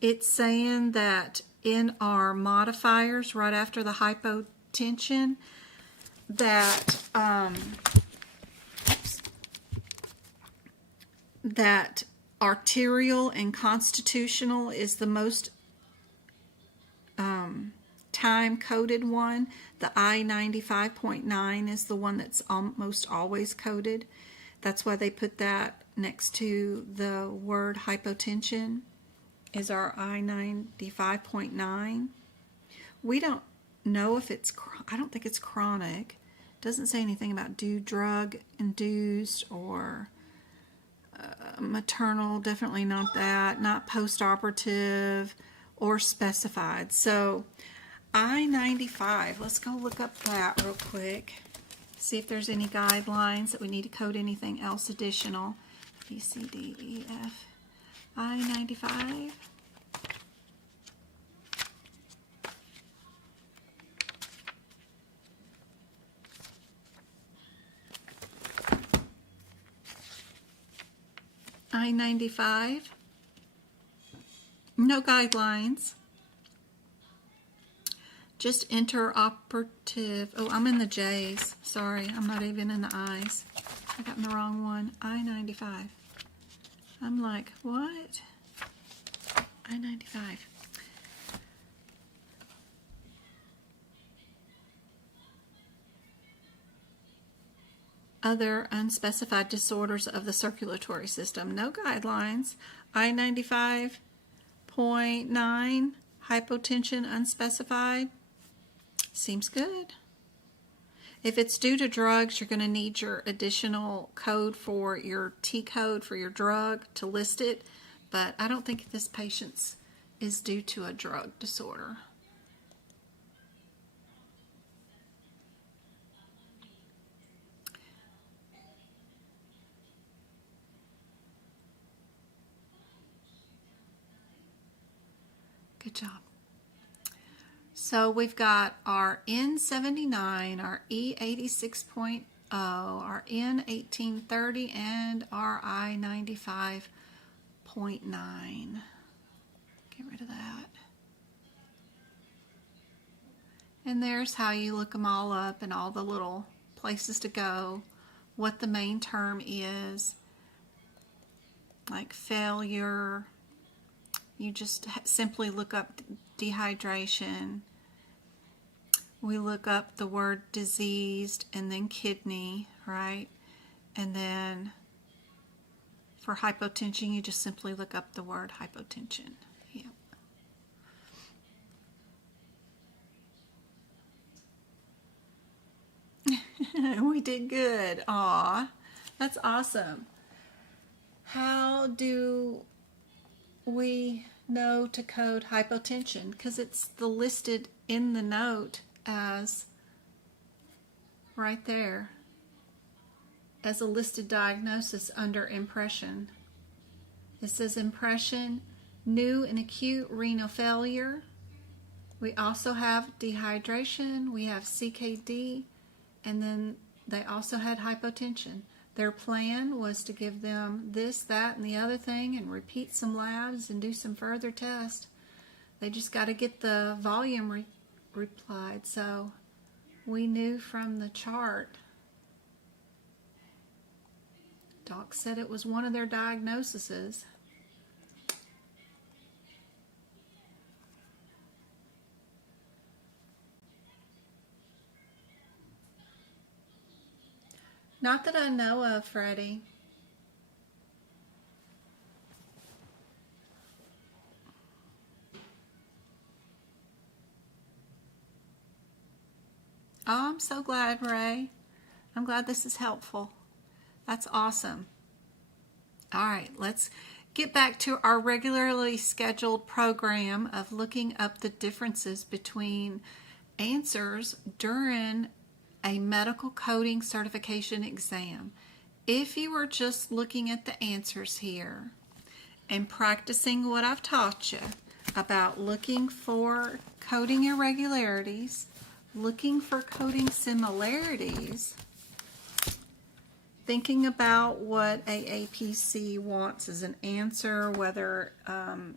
It's saying that in our modifiers right after the hypotension that that arterial and constitutional is the most time-coded one. The I-95.9 is the one that's almost always coded. That's why they put that next to the word hypotension, is our I-95.9. We don't know if it's, I don't think it's chronic. It doesn't say anything about drug-induced or maternal, definitely not that, not post-operative or specified. So I-95, let's go look up that real quick. See if there's any guidelines that we need to code anything else additional. B, C, D, E, F. I-95. I-95. No guidelines. Just interoperative. Oh, I'm in the J's. Sorry, I'm not even in the I's. I got in the wrong one. I-95. I'm like, what? I-95. Other unspecified disorders of the circulatory system. No guidelines. I-95.9, hypotension unspecified. Seems good. If it's due to drugs, you're going to need your additional code for your T code for your drug to list it, but I don't think this patient's is due to a drug disorder. Good job. So we've got our N79, our E86.0, our N1830, and our I95.9. Get rid of that. And there's how you look them all up and all the little places to go, what the main term is, like failure. You just simply look up dehydration. We look up the word diseased and then kidney, right? And then for hypotension, you just simply look up the word hypotension. Yeah. We did good. Aw, that's awesome. How do we know to code hypotension? Because it's listed in the note as right there as a listed diagnosis under impression. It says impression, new and acute renal failure. We also have dehydration, we have CKD, and then they also had hypotension. Their plan was to give them this, that, and the other thing and repeat some labs and do some further tests. They just got to get the volume replied. So we knew from the chart. Doc said it was one of their diagnoses. Not that I know of, Freddie. Oh, I'm so glad, Ray. I'm glad this is helpful. That's awesome. All right, let's get back to our regularly scheduled program of looking up the differences between answers during a medical coding certification exam. If you were just looking at the answers here and practicing what I've taught you about looking for coding irregularities, looking for coding similarities, thinking about what aapc wants as an answer, whether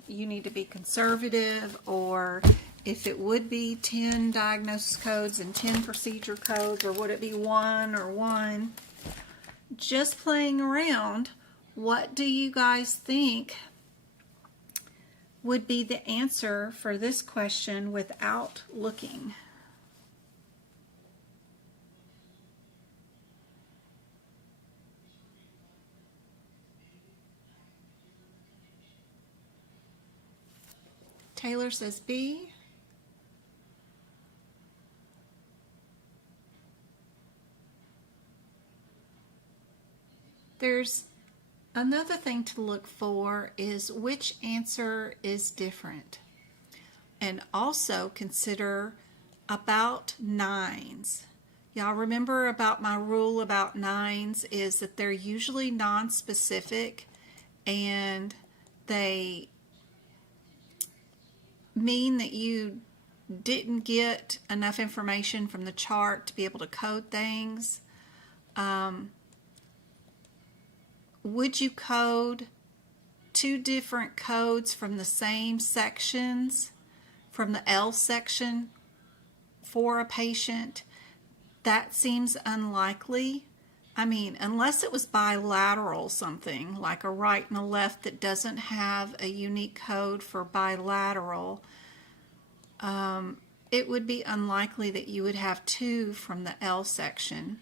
you need to be conservative or if it would be 10 diagnosis codes and 10 procedure codes, or would it be 1 or 1? Just playing around, what do you guys think would be the answer for this question without looking? Taylor says B. There's another thing to look for is which answer is different. And also consider about nines. Y'all remember about my rule about nines is that they're usually non-specific and they mean that you didn't get enough information from the chart to be able to code things. Would you code 2 different codes from the same sections, from the L section for a patient? That seems unlikely. I mean, unless it was bilateral something, like a right and a left that doesn't have a unique code for bilateral, it would be unlikely that you would have 2 from the L section.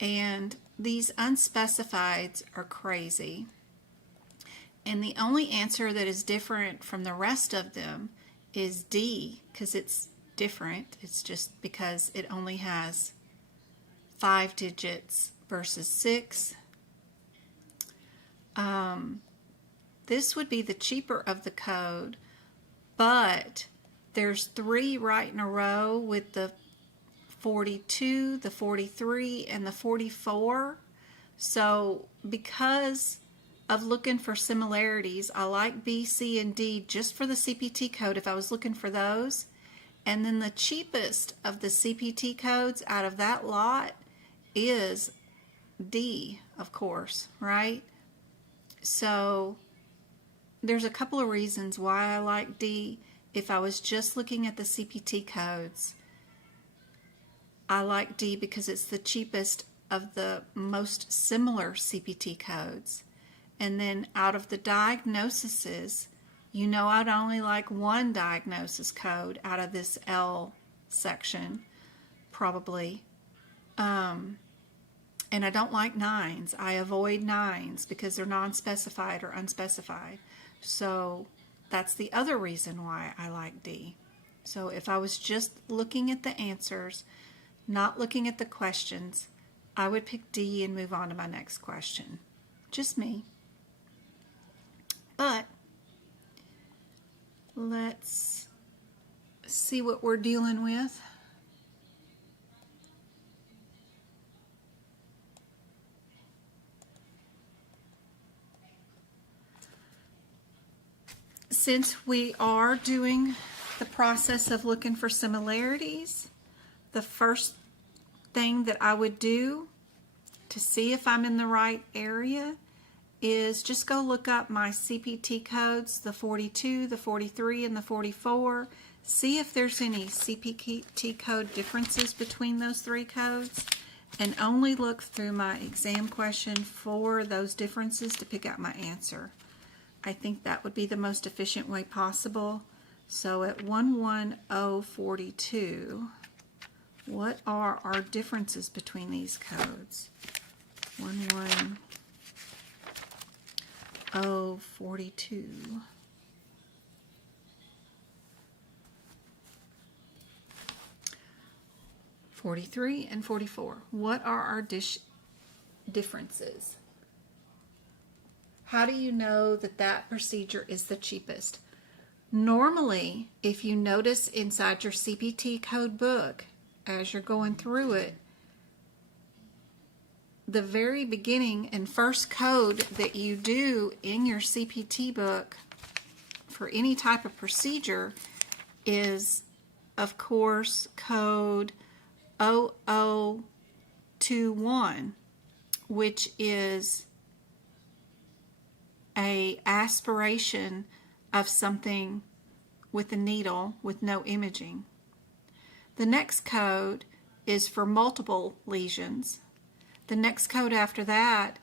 And these unspecifieds are crazy. And the only answer that is different from the rest of them is D, because it's different. It's just because it only has 5 digits versus 6. This would be the cheaper of the code, but there's 3 right in a row with the 42, the 43, and the 44. So because of looking for similarities, I like B, C, and D just for the CPT code if I was looking for those. And then the cheapest of the CPT codes out of that lot is D, of course, right? So there's a couple of reasons why I like D. If I was just looking at the CPT codes, I like D because it's the cheapest of the most similar CPT codes. And then out of the diagnoses, you know I'd only like 1 diagnosis code out of this L section, probably. And I don't like 9s. I avoid 9s because they're non-specified or unspecified. So that's the other reason why I like D. So if I was just looking at the answers, not looking at the questions, I would pick D and move on to my next question. Just me. But let's see what we're dealing with. Since we are doing the process of looking for similarities, the first thing that I would do to see if I'm in the right area is just go look up my CPT codes, the 42, the 43, and the 44. See if there's any CPT code differences between those 3 codes, and only look through my exam question for those differences to pick out my answer. I think that would be the most efficient way possible. So at 11042, what are our differences between these codes? 11042. 43 and 44. What are our differences? How do you know that that procedure is the cheapest? Normally, if you notice inside your CPT code book, as you're going through it, the very beginning and first code that you do in your CPT book for any type of procedure is, of course, code 0021, which is a aspiration of something with a needle with no imaging. The next code is for multiple lesions. The next code after that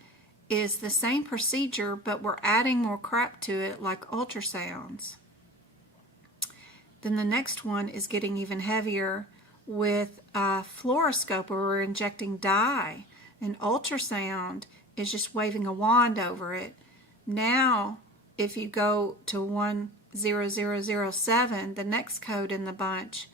is the same procedure, but we're adding more crap to it, like ultrasounds. Then the next one is getting even heavier with a fluoroscope, where we're injecting dye. And ultrasound is just waving a wand over it. Now, if you go to 10007, the next code in the bunch,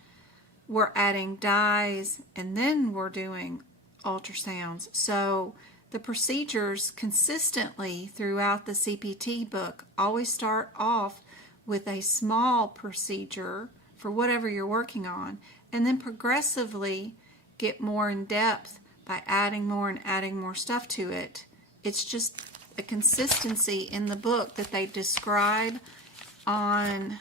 we're adding dyes, and then we're doing ultrasounds. So the procedures consistently throughout the CPT book always start off with a small procedure for whatever you're working on, and then progressively get more in depth by adding more and adding more stuff to it. It's just a consistency in the book that they describe on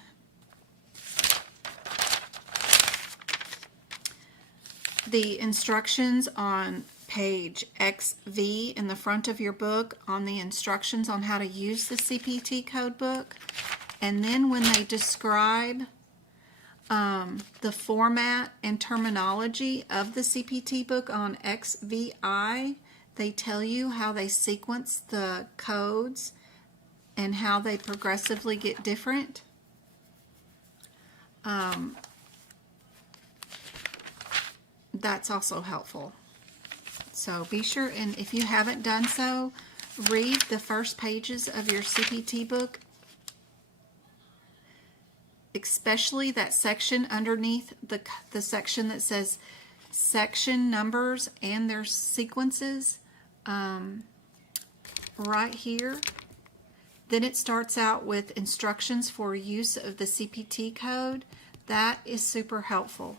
the instructions on page XV in the front of your book, on the instructions on how to use the CPT code book. And then when they describe the format and terminology of the CPT book on XVI, they tell you how they sequence the codes and how they progressively get different. That's also helpful. So be sure, and if you haven't done so, read the first pages of your CPT book, especially that section underneath the section that says section numbers and their sequences, right here. Then it starts out with instructions for use of the CPT code. That is super helpful.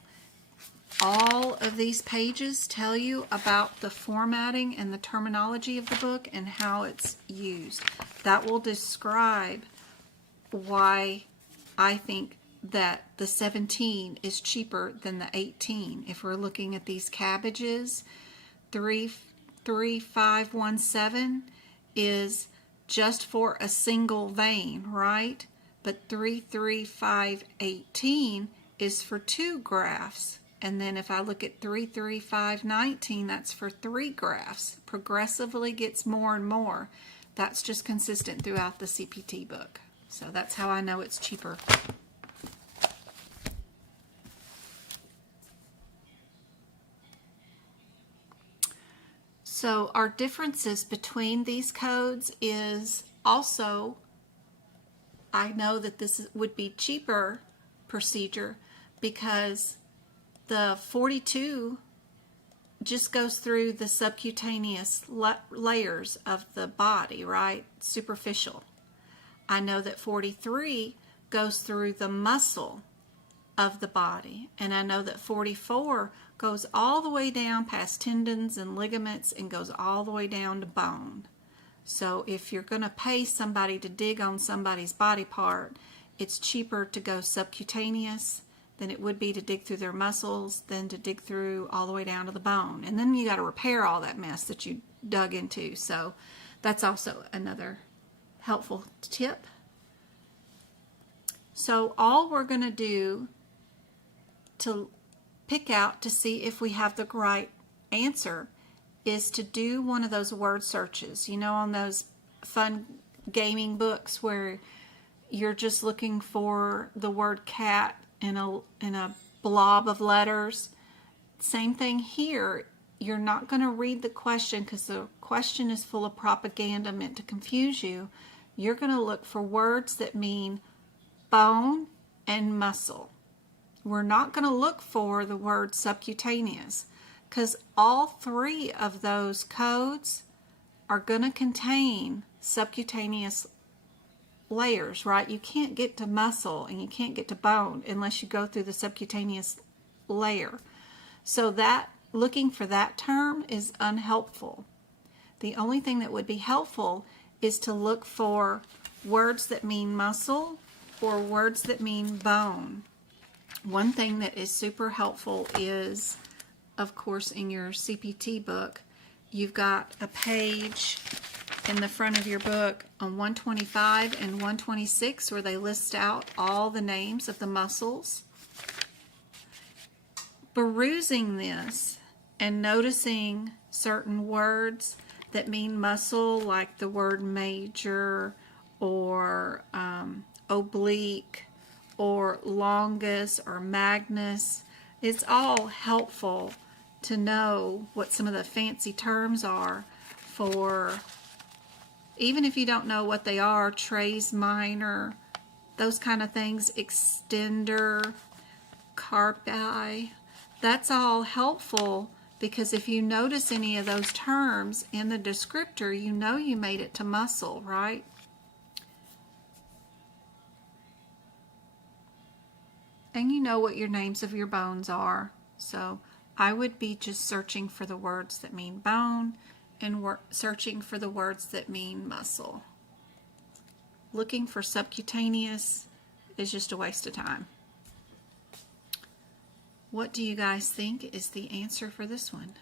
All of these pages tell you about the formatting and the terminology of the book and how it's used. That will describe why I think that the 17 is cheaper than the 18. If we're looking at these cabbages, 33517 is just for a single vein, right? But 33518 is for 2 grafts. And then if I look at 33519, that's for 3 grafts. Progressively gets more and more. That's just consistent throughout the CPT book. So that's how I know it's cheaper. So our differences between these codes is also, I know that this would be cheaper procedure because the 42 just goes through the subcutaneous layers of the body, right? Superficial. I know that 43 goes through the muscle of the body, and I know that 44 goes all the way down past tendons and ligaments and goes all the way down to bone. So if you're going to pay somebody to dig on somebody's body part, it's cheaper to go subcutaneous than it would be to dig through their muscles than to dig through all the way down to the bone. And then you got to repair all that mess that you dug into. So that's also another helpful tip. So all we're going to do to pick out to see if we have the right answer is to do one of those word searches. You know, on those fun gaming books where you're just looking for the word cat in a blob of letters. Same thing here. You're not going to read the question because the question is full of propaganda meant to confuse you. You're going to look for words that mean bone and muscle. We're not going to look for the word subcutaneous because all 3 of those codes are going to contain subcutaneous layers, right? You can't get to muscle and you can't get to bone unless you go through the subcutaneous layer. So that looking for that term is unhelpful. The only thing that would be helpful is to look for words that mean muscle or words that mean bone. One thing that is super helpful is, of course, in your CPT book, you've got a page in the front of your book on 125 and 126 where they list out all the names of the muscles. Perusing this and noticing certain words that mean muscle, like the word major or oblique or longus or magnus, it's all helpful to know what some of the fancy terms are for, even if you don't know what they are, tres minor, those kind of things, extender, carpi. That's all helpful because if you notice any of those terms in the descriptor, you know you made it to muscle, right? And you know what your names of your bones are. So I would be just searching for the words that mean bone and searching for the words that mean muscle. Looking for subcutaneous is just a waste of time. What do you guys think is the answer for this one?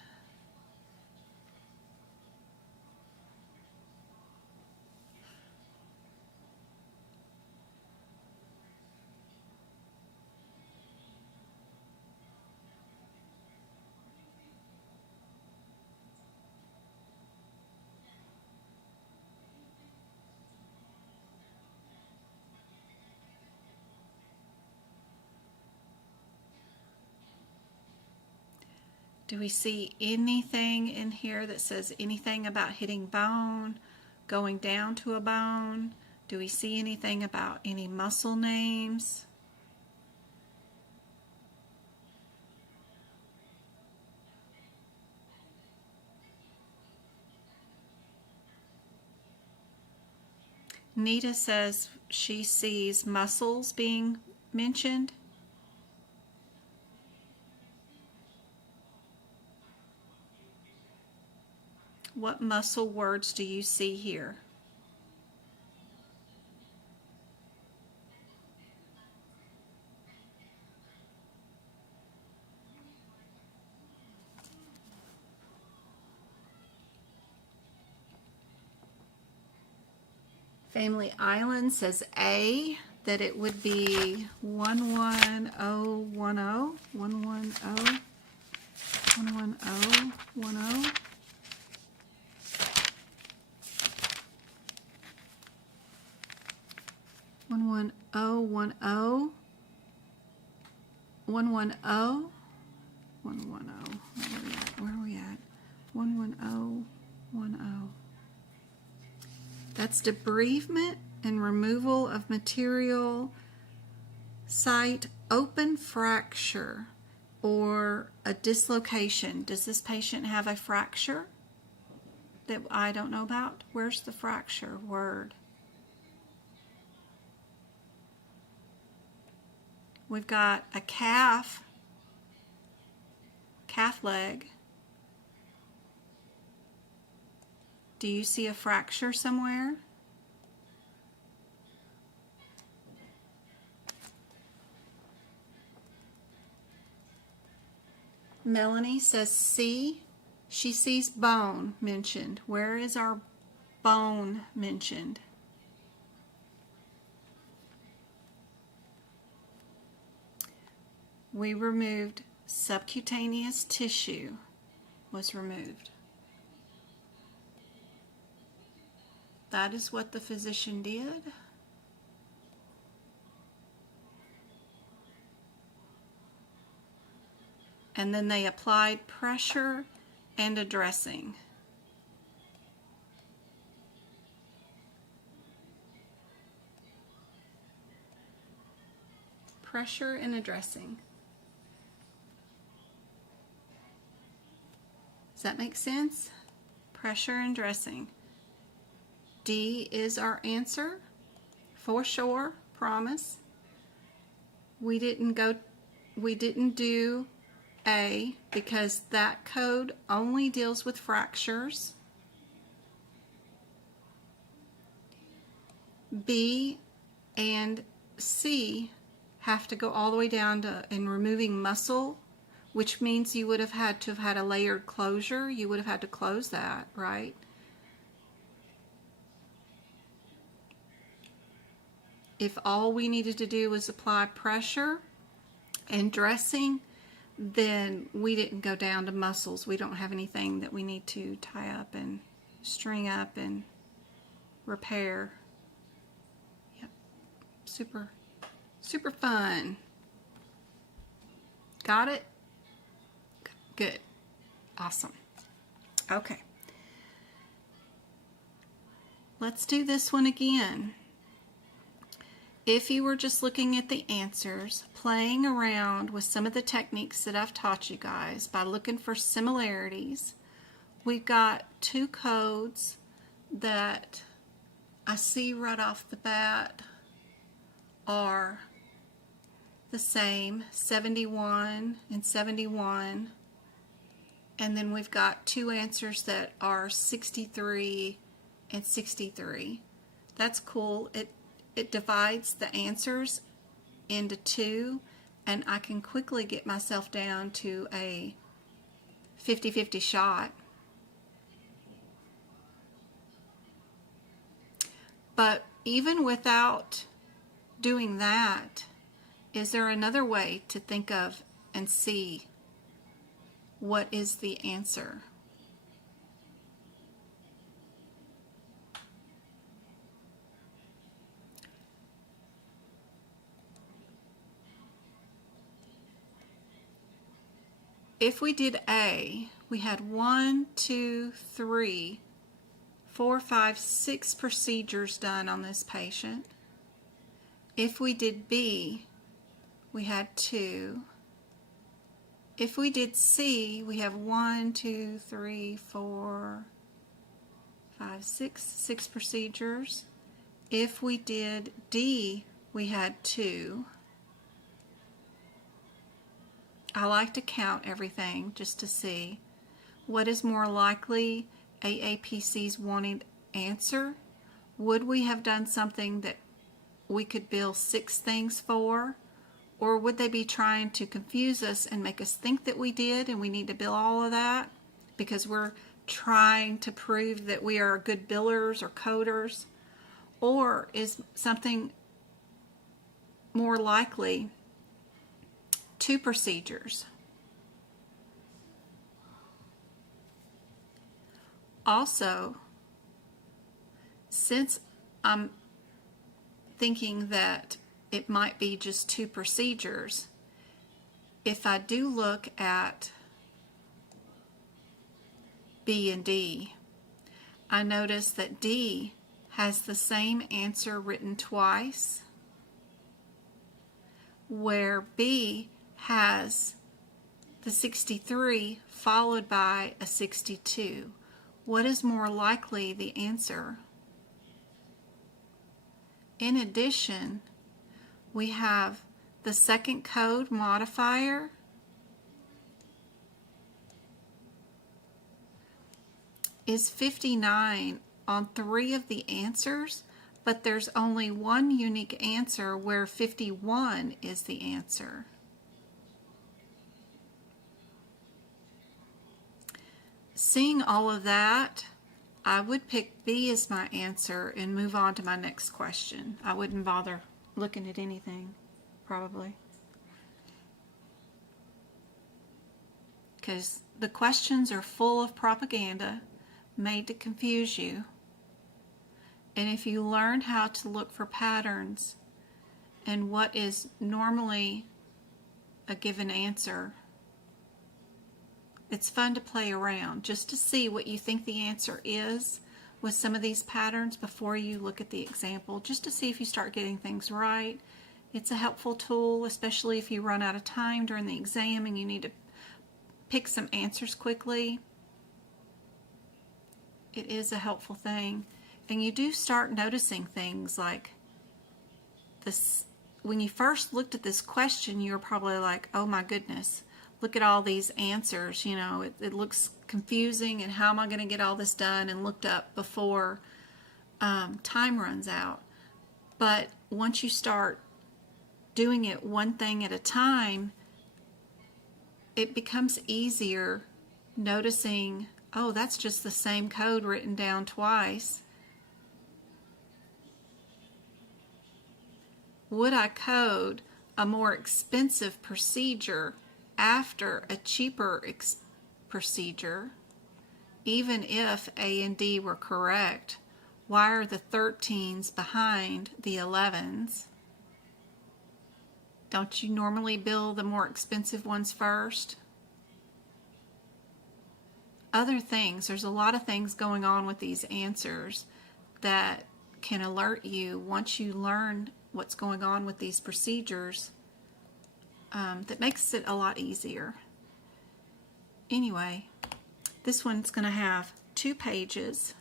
Do we see anything in here that says anything about hitting bone, going down to a bone? Do we see anything about any muscle names? Nita says she sees muscles being mentioned. What muscle words do you see here? Family Island says A, that it would be 11010, 110, 11010. 11010, 110, 110. Where are we at? 11010. That's debridement and removal of material, site open fracture or a dislocation. Does this patient have a fracture that I don't know about? Where's the fracture word? We've got a calf leg. Do you see a fracture somewhere? Melanie says C. She sees bone mentioned. Where is our bone mentioned? We removed subcutaneous tissue was removed. That is what the physician did. And then they applied pressure and a dressing. Pressure and a dressing. Does that make sense? Pressure and dressing. D is our answer for sure, promise. We didn't do A because that code only deals with fractures. B and C have to go all the way down to in removing muscle, which means you would have had to have had a layered closure. You would have had to close that, right? If all we needed to do was apply pressure and dressing, then we didn't go down to muscles. We don't have anything that we need to tie up and string up and repair. Yep. Super, super fun. Got it? Good. Awesome. Okay. Let's do this one again. If you were just looking at the answers, playing around with some of the techniques that I've taught you guys by looking for similarities, we've got two codes that I see right off the bat are the same, 71 and 71. And then we've got two answers that are 63 and 63. That's cool. It divides the answers into two, and I can quickly get myself down to a 50-50 shot. But even without doing that, is there another way to think of and see what is the answer? If we did A, we had 1, 2, 3, 4, 5, 6 procedures done on this patient. If we did B, we had 2. If we did C, we have 1, 2, 3, 4, 5, 6 procedures. If we did D, we had 2. I like to count everything just to see what is more likely AAPC's wanted answer. Would we have done something that we could bill 6 things for? Or would they be trying to confuse us and make us think that we did and we need to bill all of that because we're trying to prove that we are good billers or coders? Or is something more likely 2 procedures? Also, since I'm thinking that it might be just 2 procedures, if I do look at B and D, I notice that D has the same answer written twice, where B has the 63 followed by a 62. What is more likely the answer? In addition, we have the second code modifier is 59 on 3 of the answers, but there's only one unique answer where 51 is the answer. Seeing all of that, I would pick B as my answer and move on to my next question. I wouldn't bother looking at anything, probably. Because the questions are full of propaganda made to confuse you. And if you learn how to look for patterns and what is normally a given answer, it's fun to play around just to see what you think the answer is with some of these patterns before you look at the example, just to see if you start getting things right. It's a helpful tool, especially if you run out of time during the exam and you need to pick some answers quickly. It is a helpful thing. And you do start noticing things like this. When you first looked at this question, you were probably like, oh my goodness, look at all these answers. You know, it looks confusing, and how am I going to get all this done and looked up before time runs out? But once you start doing it one thing at a time, it becomes easier noticing, oh, that's just the same code written down twice. Would I code a more expensive procedure after a cheaper procedure, even if A and D were correct? Why are the 13s behind the 11s? Don't you normally bill the more expensive ones first? Other things, there's a lot of things going on with these answers that can alert you once you learn what's going on with these procedures. That makes it a lot easier. Anyway, this one's going to have 2 pages.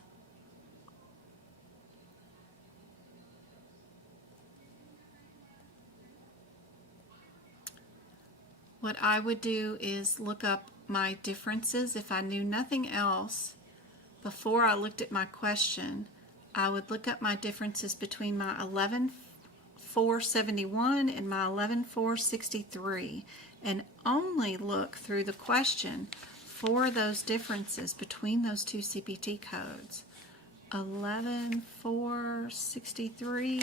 What I would do is look up my differences. If I knew nothing else before I looked at my question, I would look up my differences between my 11,471 and my 11,463 and only look through the question for those differences between those 2 CPT codes. 11,463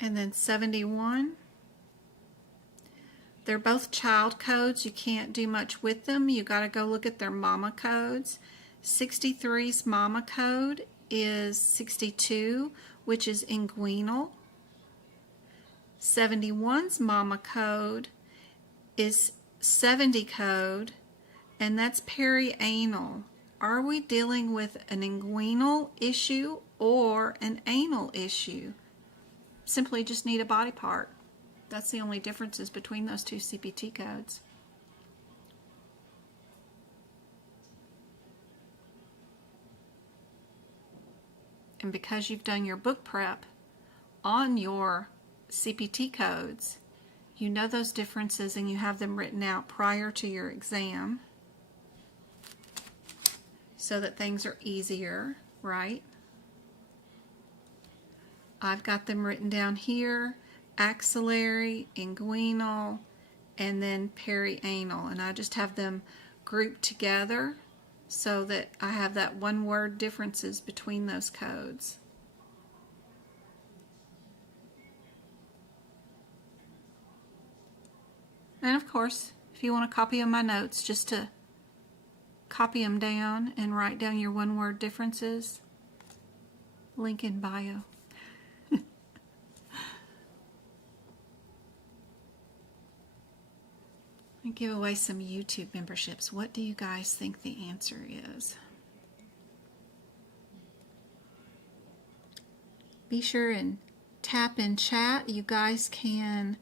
and then 71. They're both child codes. You can't do much with them. You got to go look at their mama codes. 63's mama code is 62, which is inguinal. 71's mama code is 70 code, and that's perianal. Are we dealing with an inguinal issue or an anal issue? Simply just need a body part. That's the only differences between those 2 CPT codes. And because you've done your book prep on your CPT codes, you know those differences and you have them written out prior to your exam so that things are easier, right? I've got them written down here: axillary, inguinal, and then perianal. And I just have them grouped together so that I have that one word differences between those codes. And of course, if you want to copy of my notes, just to copy them down and write down your one word differences, link in bio. And give away some YouTube memberships. What do you guys think the answer is? Be sure and tap in chat. You guys can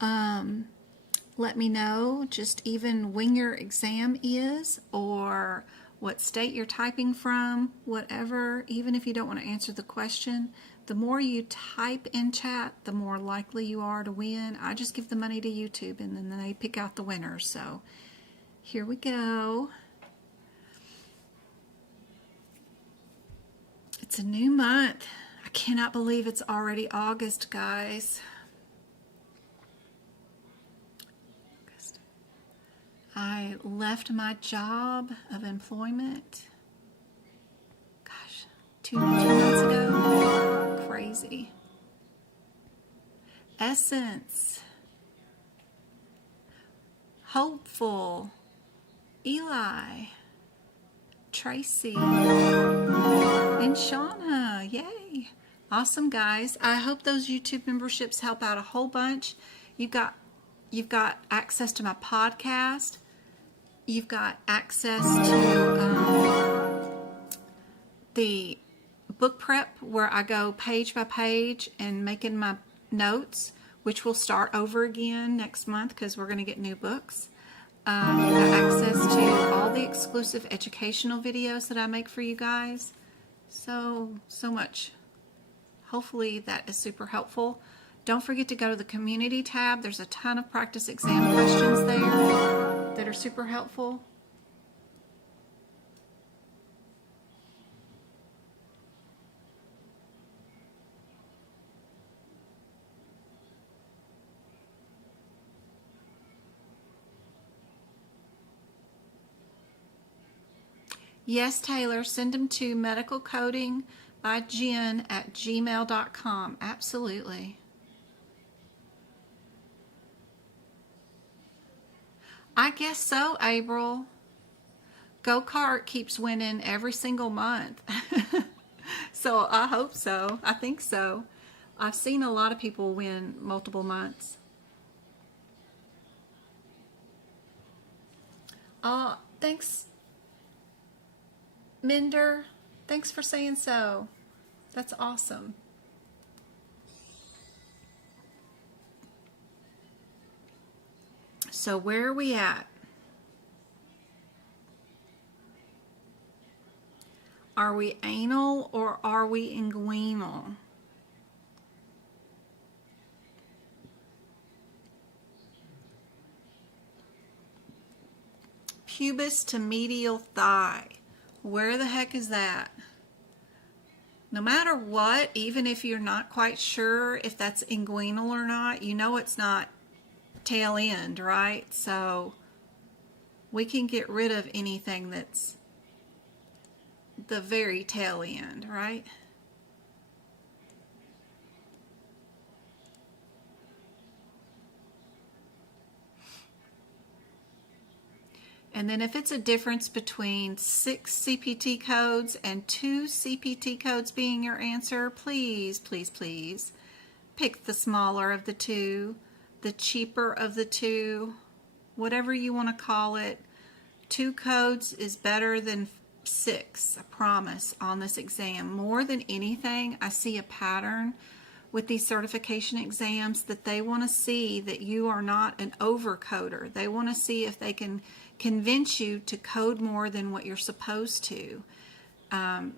let me know just even when your exam is or what state you're typing from, whatever. Even if you don't want to answer the question, the more you type in chat, the more likely you are to win. I just give the money to YouTube and then they pick out the winners. So here we go. It's a new month. I cannot believe it's already August, guys. I left my job of employment, gosh, two months ago. Crazy. Essence, Hopeful, Eli, Tracy, and Shauna. Yay. Awesome, guys. I hope those YouTube memberships help out a whole bunch. You've got access to my podcast. You've got access to the book prep where I go page by page and making my notes, which will start over again next month because we're going to get new books. You've got access to all the exclusive educational videos that I make for you guys. So much. Hopefully that is super helpful. Don't forget to go to the community tab. There's a ton of practice exam questions there that are super helpful. Yes, Taylor, send them to medicalcodingbyjen@gmail.com. Absolutely. I guess so, April. Go-kart keeps winning every single month. So I hope so. I think so. I've seen a lot of people win multiple months. Thanks, Minder. Thanks for saying so. That's awesome. So where are we at? Are we anal or are we inguinal? Pubis to medial thigh. Where the heck is that? No matter what, even if you're not quite sure if that's inguinal or not, you know it's not tail end, right? So we can get rid of anything that's the very tail end, right? And then if it's a difference between 6 CPT codes and 2 CPT codes being your answer, please, please, please pick the smaller of the two, the cheaper of the two, whatever you want to call it. 2 codes is better than 6, I promise, on this exam. More than anything, I see a pattern with these certification exams that they want to see that you are not an overcoder. They want to see if they can convince you to code more than what you're supposed to,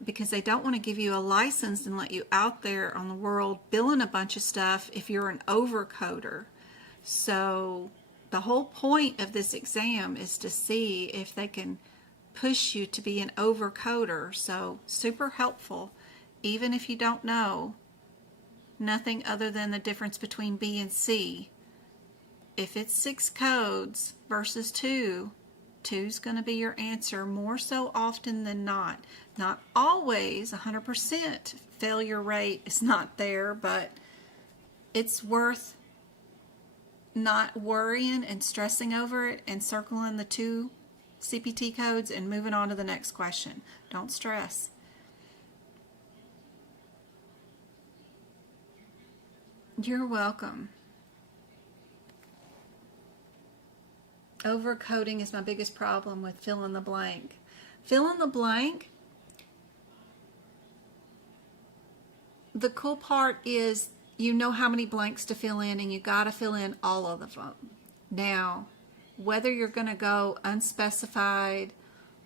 because they don't want to give you a license and let you out there on the world billing a bunch of stuff if you're an overcoder. So the whole point of this exam is to see if they can push you to be an overcoder. So super helpful, even if you don't know nothing other than the difference between B and C. If it's 6 codes versus 2, 2's going to be your answer more so often than not. Not always, 100% failure rate is not there, but it's worth not worrying and stressing over it and circling the 2 CPT codes and moving on to the next question. Don't stress. You're welcome. Overcoding is my biggest problem with fill in the blank. Fill in the blank, the cool part is you know how many blanks to fill in and you got to fill in all of them. Now, whether you're going to go unspecified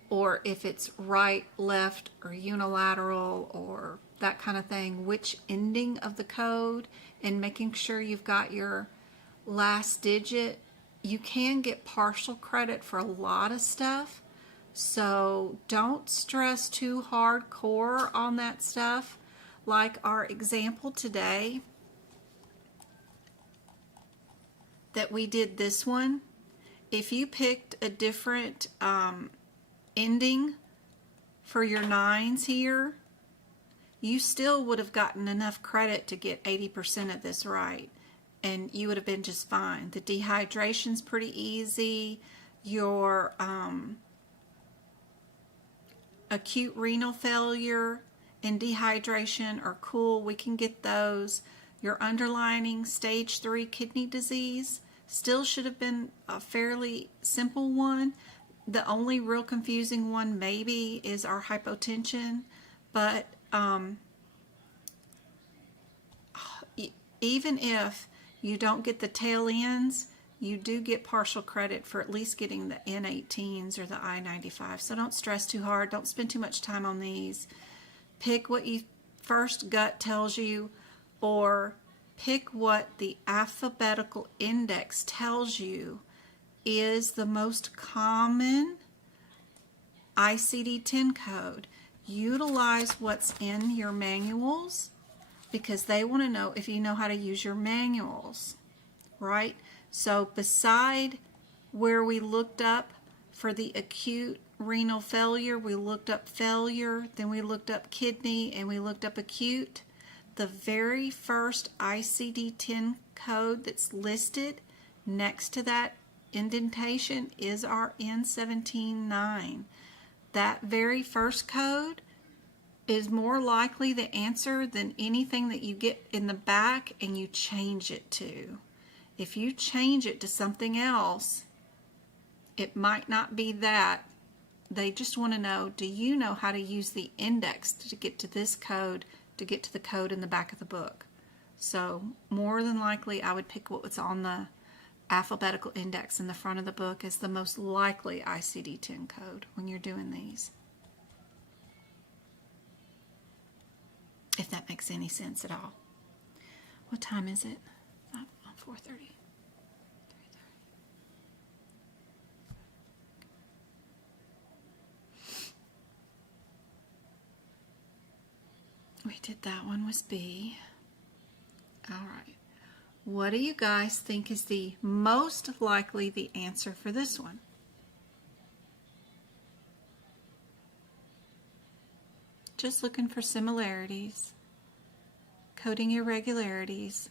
or if it's right, left, or unilateral or that kind of thing, which ending of the code and making sure you've got your last digit, you can get partial credit for a lot of stuff. So don't stress too hardcore on that stuff. Like our example today that we did this one, if you picked a different ending for your 9s here, you still would have gotten enough credit to get 80% of this right, and you would have been just fine. The dehydration's pretty easy. Your acute renal failure and dehydration are cool. We can get those. Your underlying stage 3 kidney disease still should have been a fairly simple one. The only real confusing one maybe is our hypotension, but even if you don't get the tail ends, you do get partial credit for at least getting the N18s or the I-95. So don't stress too hard. Don't spend too much time on these. Pick what you first gut tells you, or pick what the alphabetical index tells you is the most common ICD-10 code. Utilize what's in your manuals because they want to know if you know how to use your manuals, right? So beside where we looked up for the acute renal failure, we looked up failure, then we looked up kidney, and we looked up acute. The very first ICD-10 code that's listed next to that indentation is our N17-9. That very first code is more likely the answer than anything that you get in the back and you change it to. If you change it to something else, it might not be that. They just want to know, do you know how to use the index to get to this code, to get to the code in the back of the book? So more than likely I would pick what was on the alphabetical index in the front of the book as the most likely ICD-10 code when you're doing these. If that makes any sense at all. What time is it? 4:30. We did that one was B. All right. What do you guys think is the most likely the answer for this one? Just looking for similarities, coding irregularities.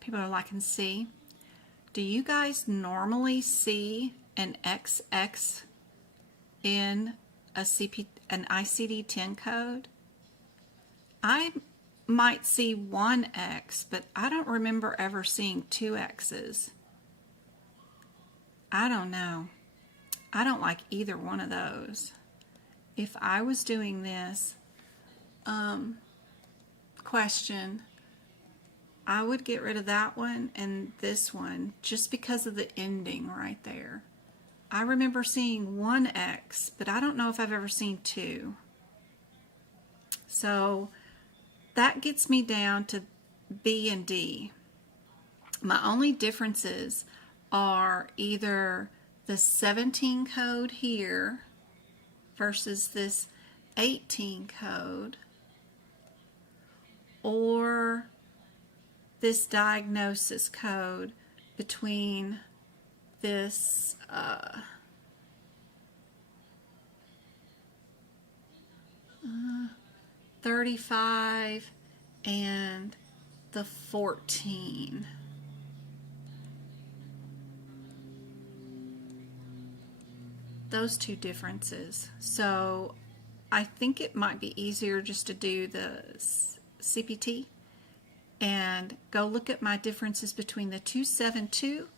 People are liking C. Do you guys normally see an XX in an ICD-10 code? I might see one X, but I don't remember ever seeing two X's. I don't know. I don't like either one of those. If I was doing this question, I would get rid of that one and this one just because of the ending right there. I remember seeing one X, but I don't know if I've ever seen two. So that gets me down to B and D. My only differences are either the 17 code here versus this 18 code, or this diagnosis code between this 35 and the 14. Those two differences. So I think it might be easier just to do the CPT and go look at my differences between the 272,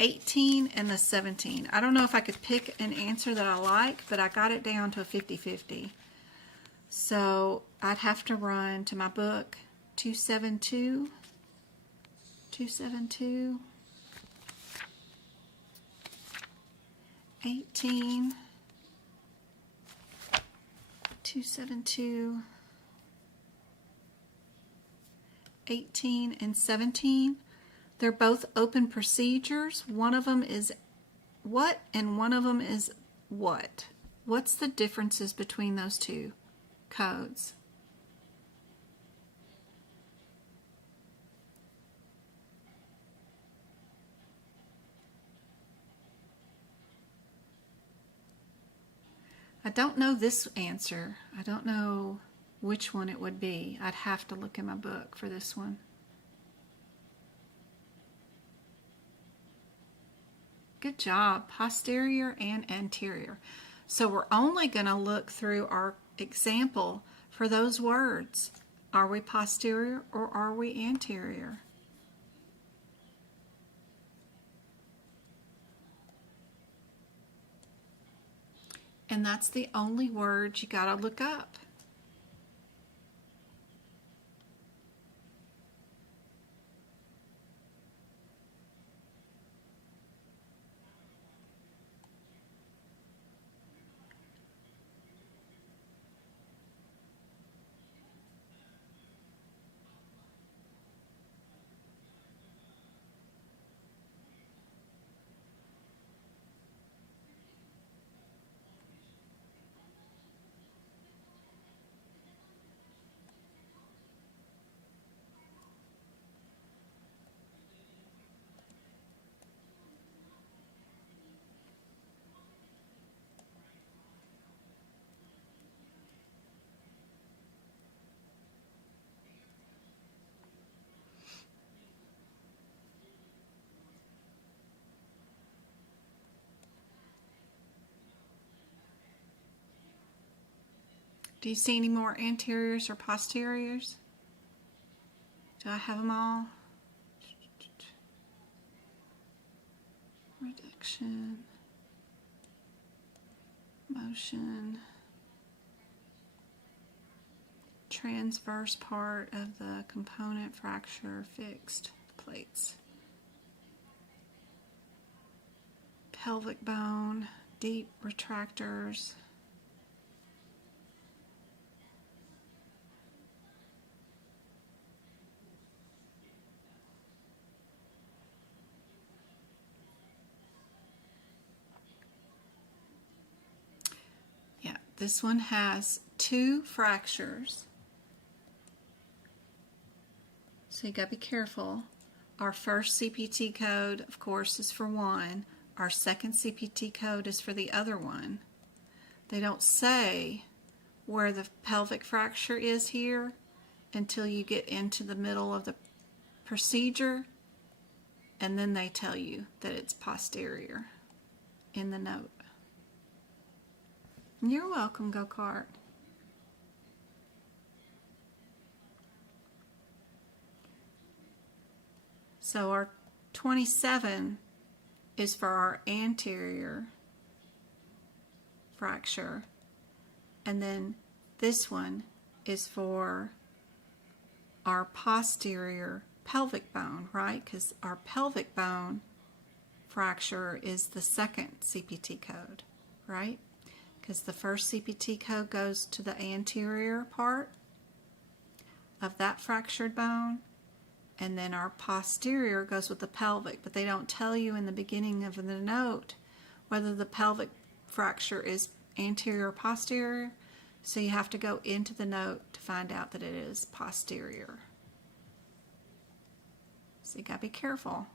18, and the 17. I don't know if I could pick an answer that I like, but I got it down to a 50-50. So I'd have to run to my book 272, 272, 18, 272, 18 and 17. They're both open procedures. One of them is what and one of them is what. What's the differences between those two codes? I don't know this answer. I don't know which one it would be. I'd have to look in my book for this one. Good job. Posterior and anterior. So we're only going to look through our example for those words. Are we posterior or are we anterior? And that's the only word you got to look up. Do you see any more anteriors or posteriors? Do I have them all? Reduction, motion, transverse part of the component fracture fixed plates, pelvic bone, deep retractors, this one has 2 fractures, so you got to be careful. Our first CPT code, of course, is for one. Our second CPT code is for the other one. They don't say where the pelvic fracture is here until you get into the middle of the procedure, and then they tell you that it's posterior in the note. You're welcome, Go-Kart. So our 27 is for our anterior fracture, and then this one is for our posterior pelvic bone, right? Because our pelvic bone fracture is the second CPT code, right? Because the first CPT code goes to the anterior part of that fractured bone, and then our posterior goes with the pelvic, but they don't tell you in the beginning of the note whether the pelvic fracture is anterior or posterior, so you have to go into the note to find out that it is posterior. So you gotta be careful.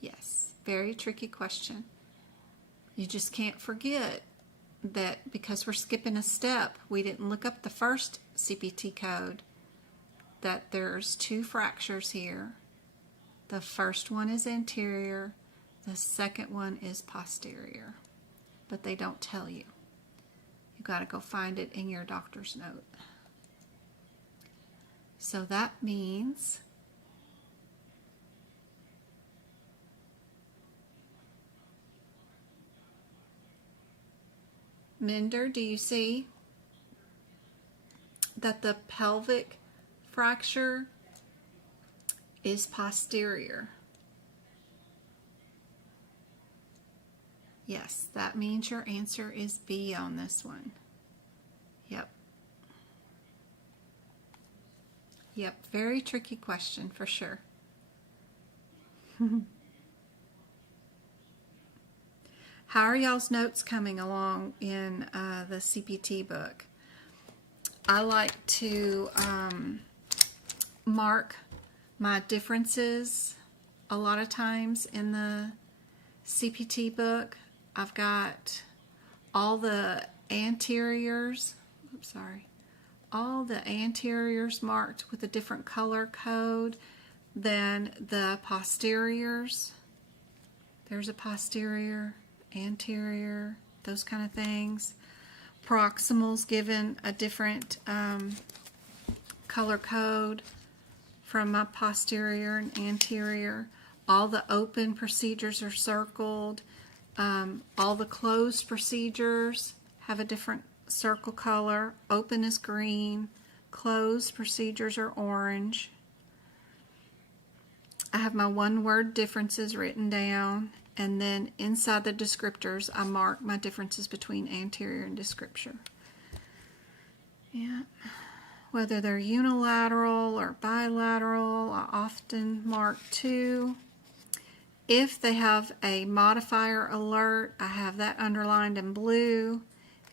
Yes, very tricky question. You just can't forget that because we're skipping a step, we didn't look up the first CPT code, that there's 2 fractures here. The first one is anterior, the second one is posterior, but they don't tell you. You got to go find it in your doctor's note. So that means Minder, do you see that the pelvic fracture is posterior? Yes, that means your answer is B on this one. Yep. Yep, very tricky question for sure. How are y'all's notes coming along in the CPT book? I like to mark my differences a lot of times in the CPT book. I've got all the anteriors, all the anteriors marked with a different color code than the posteriors. There's a posterior, anterior, those kind of things. Proximals given a different color code from my posterior and anterior. All the open procedures are circled. All the closed procedures have a different circle color. Open is green. Closed procedures are orange. I have my one-word differences written down, and then inside the descriptors I mark my differences between anterior and descriptor. Yeah. Whether they're unilateral or bilateral, I often mark 2. If they have a modifier alert, I have that underlined in blue.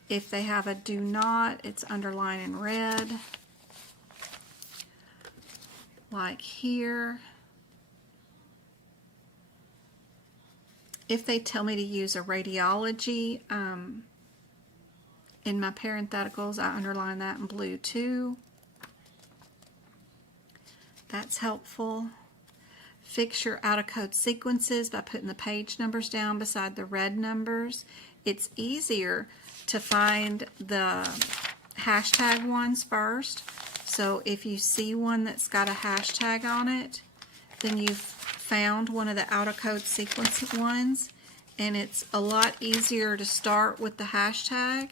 If they have a do not, it's underlined in red. Like here. If they tell me to use a radiology, in my parentheticals, I underline that in blue too. That's helpful. Fix your out-of-code sequences by putting the page numbers down beside the red numbers. It's easier to find the hashtag ones first. So if you see one that's got a hashtag on it, then you've found one of the out-of-code sequence ones, and it's a lot easier to start with the hashtag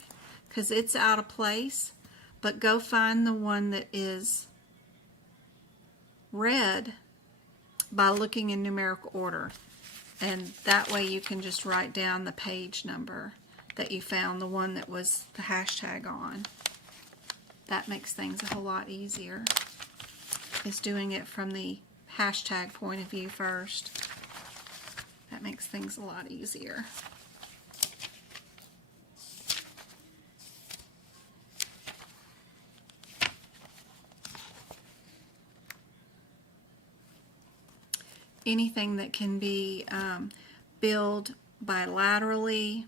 because it's out of place. But go find the one that is red by looking in numerical order, and that way you can just write down the page number that you found, the one that was the hashtag on. That makes things a whole lot easier, is doing it from the hashtag point of view first. That makes things a lot easier. Anything that can be billed bilaterally,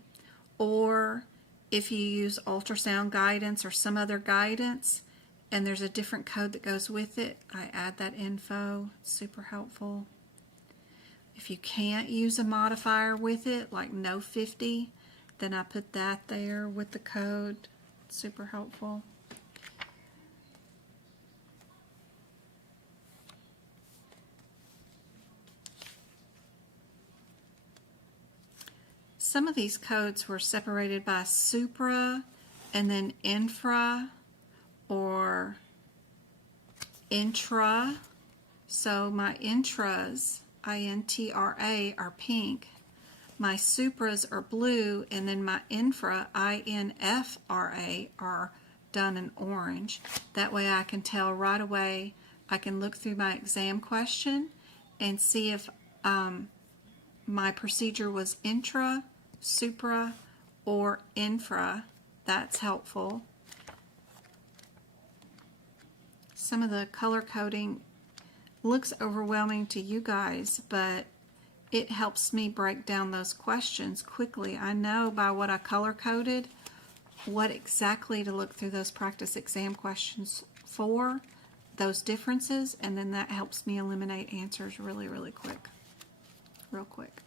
or if you use ultrasound guidance or some other guidance and there's a different code that goes with it, I add that info. It's super helpful. If you can't use a modifier with it, like no 50, then I put that there with the code. It's super helpful. Some of these codes were separated by supra and then infra or intra. So my intras, I-N-T-R-A, are pink. My supras are blue, and then my infra, I-N-F-R-A, are done in orange. That way I can tell right away. I can look through my exam question and see if my procedure was intra, supra, or infra. That's helpful. Some of the color coding looks overwhelming to you guys, but it helps me break down those questions quickly. I know by what I color coded what exactly to look through those practice exam questions for, those differences, and then that helps me eliminate answers really, really quick. Real quick.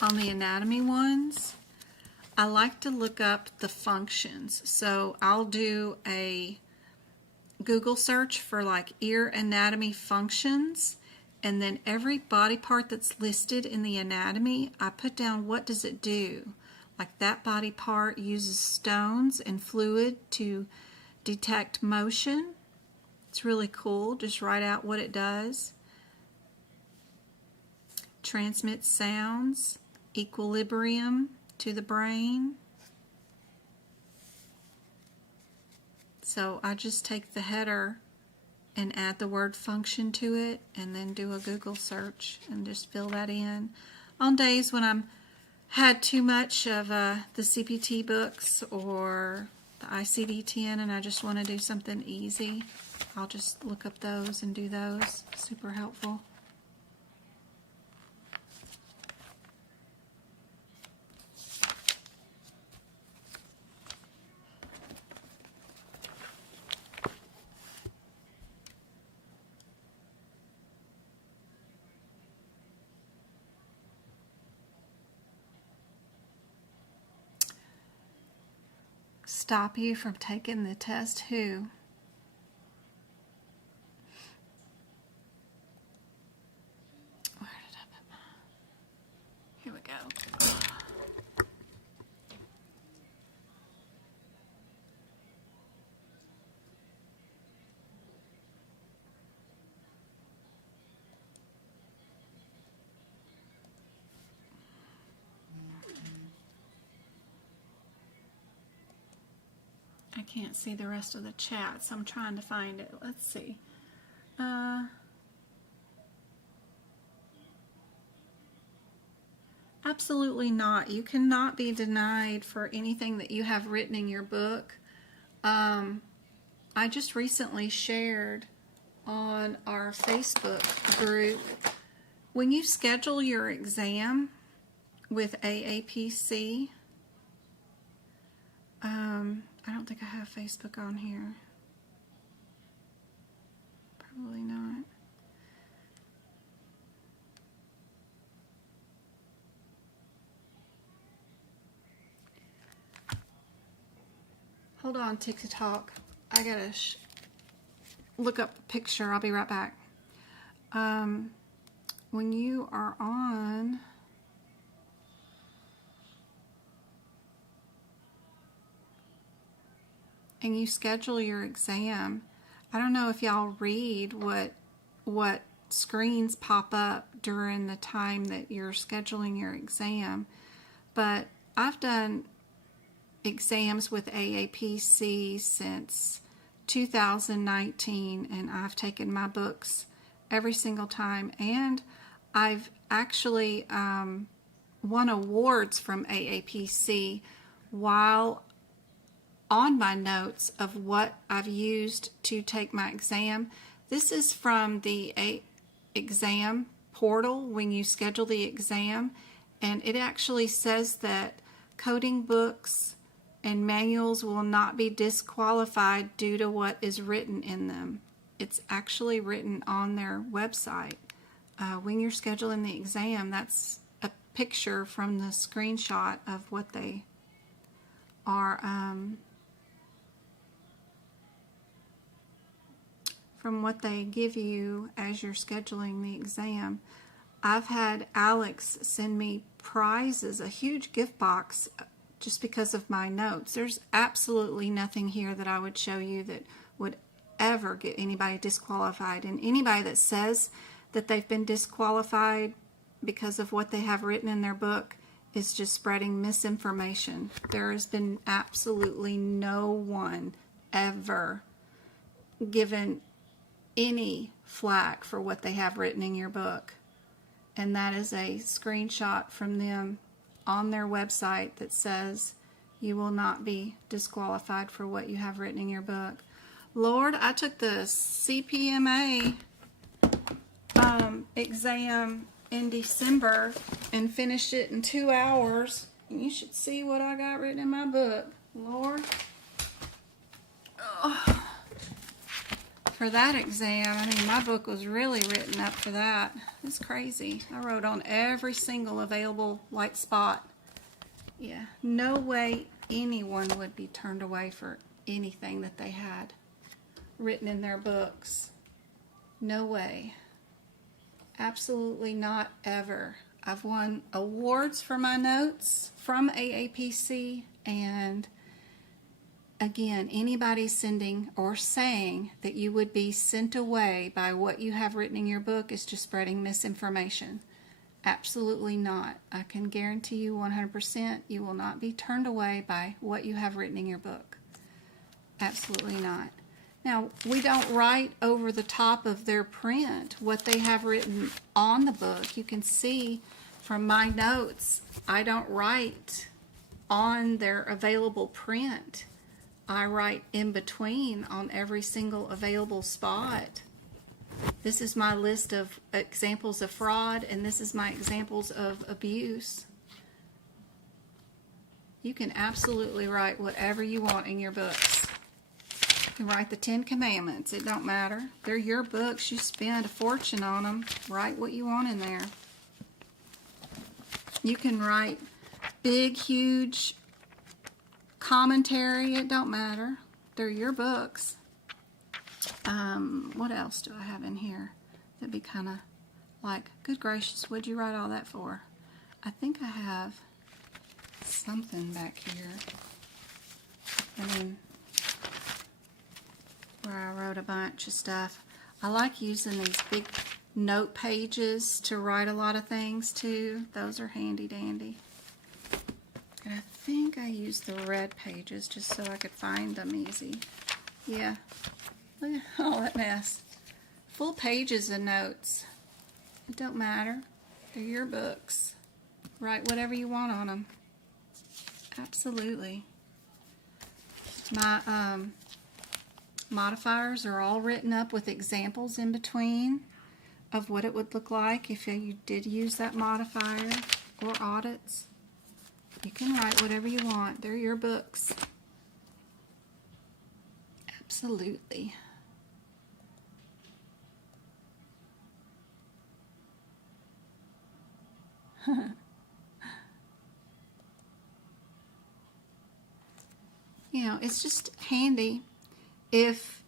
On the anatomy ones, I like to look up the functions. So I'll do a Google search for like ear anatomy functions, And then every body part that's listed in the anatomy, I put down what does it do. Like that body part uses stones and fluid to detect motion. It's really cool. Just write out what it does. Transmits sounds, equilibrium to the brain. So I just take the header and add the word function to it and then do a Google search and just fill that in. On days when I'm had too much of the CPT books or the ICD-10 and I just want to do something easy, I'll just look up those and do those. Super helpful. Stop you from taking the test? Who? Where did I put my... Here we go. I can't see the rest of the chat, so I'm trying to find it. Let's see. Absolutely not. You cannot be denied for anything that you have written in your book. I just recently shared on our Facebook group, when you schedule your exam with AAPC, I don't think I have Facebook on here. Probably not. Hold on, TikTok. I gotta look up the picture. I'll be right back. When you are on... and you schedule your exam, I don't know if y'all read what screens pop up during the time that you're scheduling your exam, but I've done exams with AAPC since 2019, and I've taken my books every single time, and I've actually won awards from AAPC while on my notes of what I've used to take my exam. This is from the exam portal when you schedule the exam, and it actually says that coding books and manuals will not be disqualified due to what is written in them. It's actually written on their website. When you're scheduling the exam, that's a picture from the screenshot of what they are from what they give you as you're scheduling the exam. I've had Alex send me prizes, a huge gift box, just because of my notes. There's absolutely nothing here that I would show you that would ever get anybody disqualified. And anybody that says that they've been disqualified because of what they have written in their book is just spreading misinformation. There has been absolutely no one ever given any flack for what they have written in your book. And that is a screenshot from them on their website that says you will not be disqualified for what you have written in your book. Lord, I took the CPMA exam in December and finished it in 2 hours. You should see what I got written in my book. Lord. Oh. For that exam, I mean, my book was really written up for that. It's crazy. I wrote on every single available white spot. Yeah, no way anyone would be turned away for anything that they had written in their books. No way. Absolutely not ever. I've won awards for my notes from AAPC, and again, anybody sending or saying that you would be sent away by what you have written in your book is just spreading misinformation. Absolutely not. I can guarantee you 100% you will not be turned away by what you have written in your book. Absolutely not. Now, we don't write over the top of their print what they have written on the book. You can see from my notes, I don't write on their available print. I write in between on every single available spot. This is my list of examples of fraud, and this is my examples of abuse. You can absolutely write whatever you want in your books. You can write the 10 Commandments. It don't matter. They're your books. You spend a fortune on them. Write what you want in there. You can write big, huge commentary. It don't matter. They're your books. What else do I have in here that'd be kind of like, good gracious, what'd you write all that for? I think I have something back here. I mean, where I wrote a bunch of stuff. I like using these big note pages to write a lot of things too. Those are handy dandy. And I think I used the red pages just so I could find them easy. Yeah. Look at all that mess. Full pages of notes. It don't matter. They're your books. Write whatever you want on them. Absolutely. My modifiers are all written up with examples in between of what it would look like if you did use that modifier or audits. You can write whatever you want. They're your books. Absolutely. You know, it's just handy if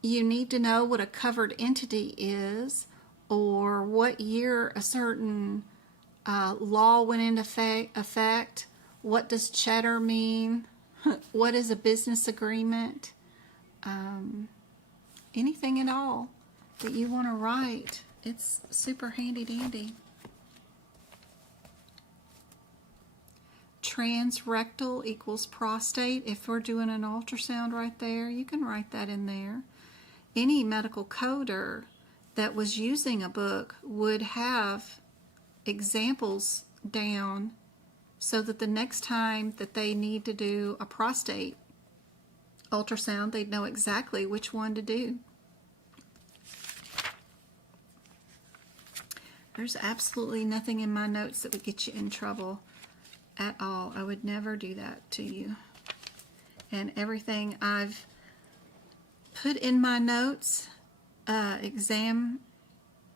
you need to know what a covered entity is or what year a certain law went into effect. What does cheddar mean? What is a business agreement? Anything at all that you want to write. It's super handy dandy. Transrectal equals prostate. If we're doing an ultrasound right there, you can write that in there. Any medical coder that was using a book would have examples down so that the next time that they need to do a prostate ultrasound, they'd know exactly which one to do. There's absolutely nothing in my notes that would get you in trouble at all. I would never do that to you. And everything I've put in my notes, exam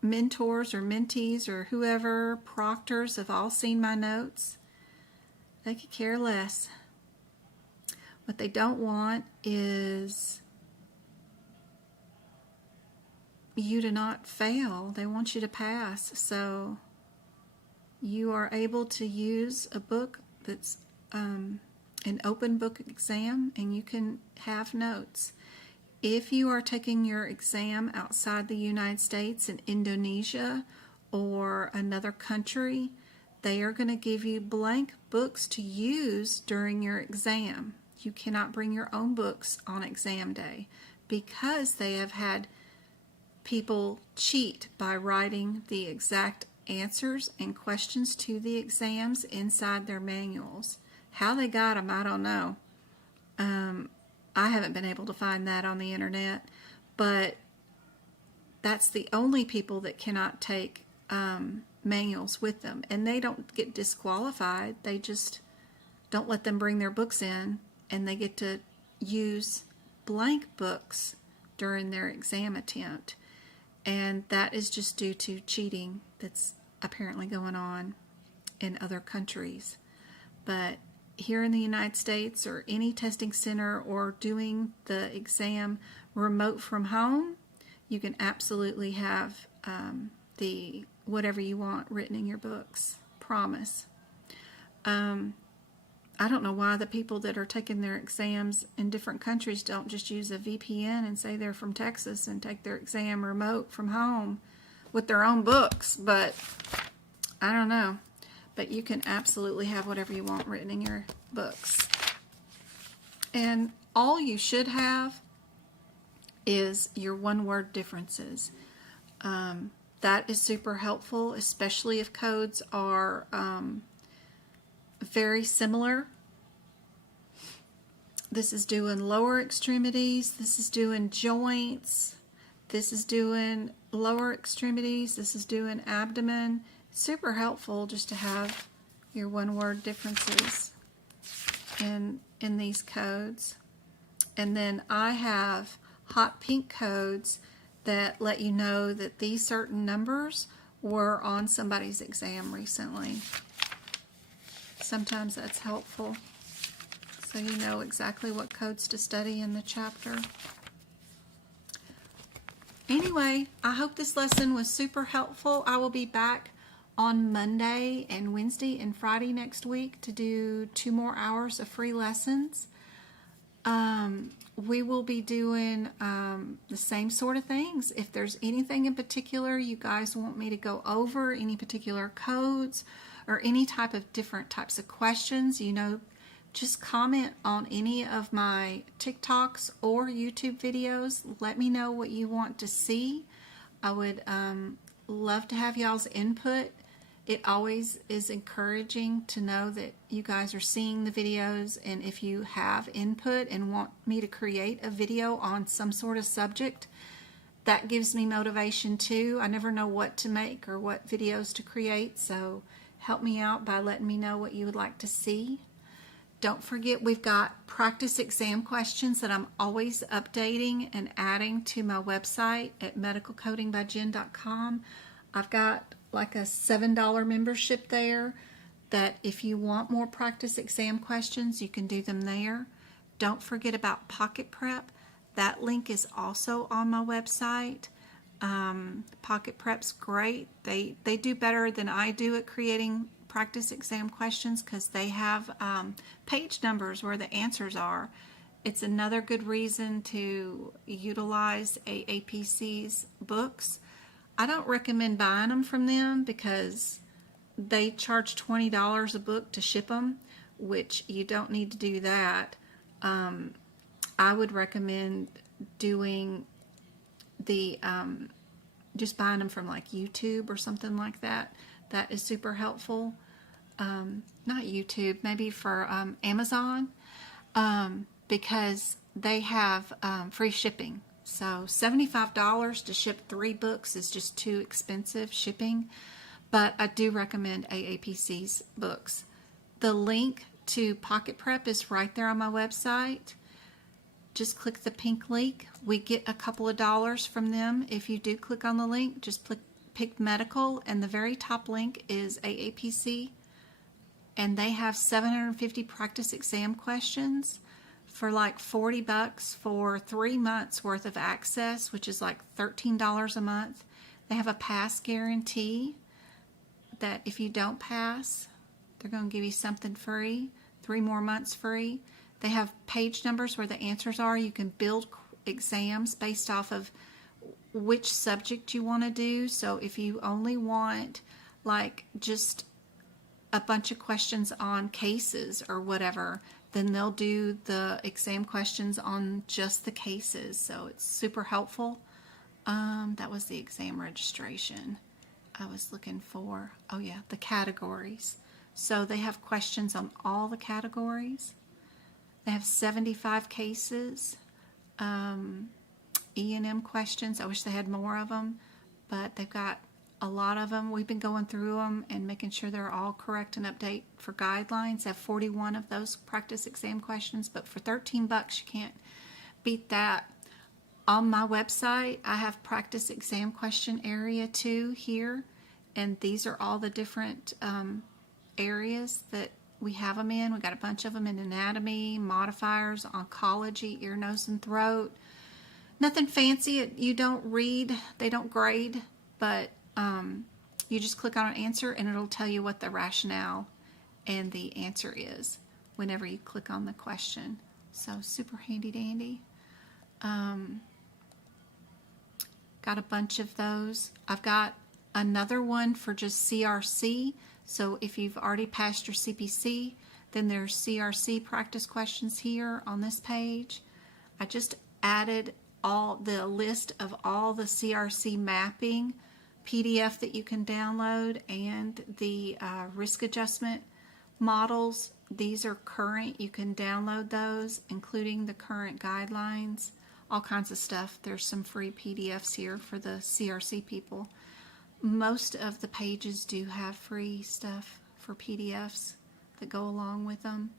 mentors or mentees or whoever, proctors, have all seen my notes. They could care less. What they don't want is you to not fail. They want you to pass. So you are able to use a book that's an open book exam, and you can have notes. If you are taking your exam outside the United States, in Indonesia or another country, they are going to give you blank books to use during your exam. You cannot bring your own books on exam day because they have had people cheat by writing the exact answers and questions to the exams inside their manuals. How they got them, I don't know. I haven't been able to find that on the internet, but that's the only people that cannot take manuals with them, and they don't get disqualified. They just don't let them bring their books in, and they get to use blank books during their exam attempt. And that is just due to cheating that's apparently going on in other countries. But here in the United States, or any testing center, or doing the exam remote from home, you can absolutely have the whatever you want written in your books. Promise. I don't know why the people that are taking their exams in different countries don't just use a VPN and say they're from Texas and take their exam remote from home with their own books, but I don't know. But you can absolutely have whatever you want written in your books. And all you should have is your one-word differences. That is super helpful, especially if codes are very similar. This is doing lower extremities. This is doing joints. This is doing lower extremities. This is doing abdomen. Super helpful just to have your one-word differences in these codes. And then I have hot pink codes that let you know that these certain numbers were on somebody's exam recently. Sometimes that's helpful, so you know exactly what codes to study in the chapter. Anyway, I hope this lesson was super helpful. I will be back on Monday and Wednesday and Friday next week to do 2 more hours of free lessons. We will be doing the same sort of things. If there's anything in particular you guys want me to go over, any particular codes, or any type of different types of questions, just comment on any of my TikToks or YouTube videos. Let me know what you want to see. I would love to have y'all's input. It always is encouraging to know that you guys are seeing the videos, and if you have input and want me to create a video on some sort of subject, that gives me motivation too. I never know what to make or what videos to create, so help me out by letting me know what you would like to see. Don't forget, we've got practice exam questions that I'm always updating and adding to my website at medicalcodingbyjen.com. I've got like a $7 membership there that if you want more practice exam questions, you can do them there. Don't forget about Pocket Prep. That link is also on my website. Pocket Prep's great. They do better than I do at creating practice exam questions because they have page numbers where the answers are. It's another good reason to utilize AAPC's books. I don't recommend buying them from them because they charge $20 a book to ship them, which you don't need to do that. I would recommend doing the just buying them from like YouTube or something like that. That is super helpful. Not YouTube, maybe for Amazon, because they have free shipping. So $75 to ship 3 books is just too expensive shipping, but I do recommend AAPC's books. The link to Pocket Prep is right there on my website. Just click the pink link. We get a couple of dollars from them. If you do click on the link, just pick medical, and the very top link is AAPC, and they have 750 practice exam questions for like $40 for 3 months worth of access, which is like $13 a month. They have a pass guarantee that if you don't pass, they're going to give you something free, 3 more months free. They have page numbers where the answers are. You can build exams based off of which subject you want to do. So if you only want like just a bunch of questions on cases or whatever, then they'll do the exam questions on just the cases. So it's super helpful. That was the exam registration I was looking for. Oh yeah, the categories. So they have questions on all the categories. They have 75 cases, E&M questions. I wish they had more of them, but they've got a lot of them. We've been going through them and making sure they're all correct and update for guidelines. I have 41 of those practice exam questions, but for $13 you can't beat that. On my website, I have practice exam question area 2 here, and these are all the different areas that we have them in. We got a bunch of them in anatomy, modifiers, oncology, ear, nose, and throat. Nothing fancy. You don't read, they don't grade, but you just click on an answer and it'll tell you what the rationale and the answer is whenever you click on the question. So super handy dandy. Got a bunch of those. I've got another one for just CRC. So if you've already passed your CPC, then there's CRC practice questions here on this page. I just added the list of all the CRC mapping PDF that you can download and the risk adjustment models. These are current. You can download those, including the current guidelines, all kinds of stuff. There's some free PDFs here for the CRC people. Most of the pages do have free stuff for PDFs that go along with them.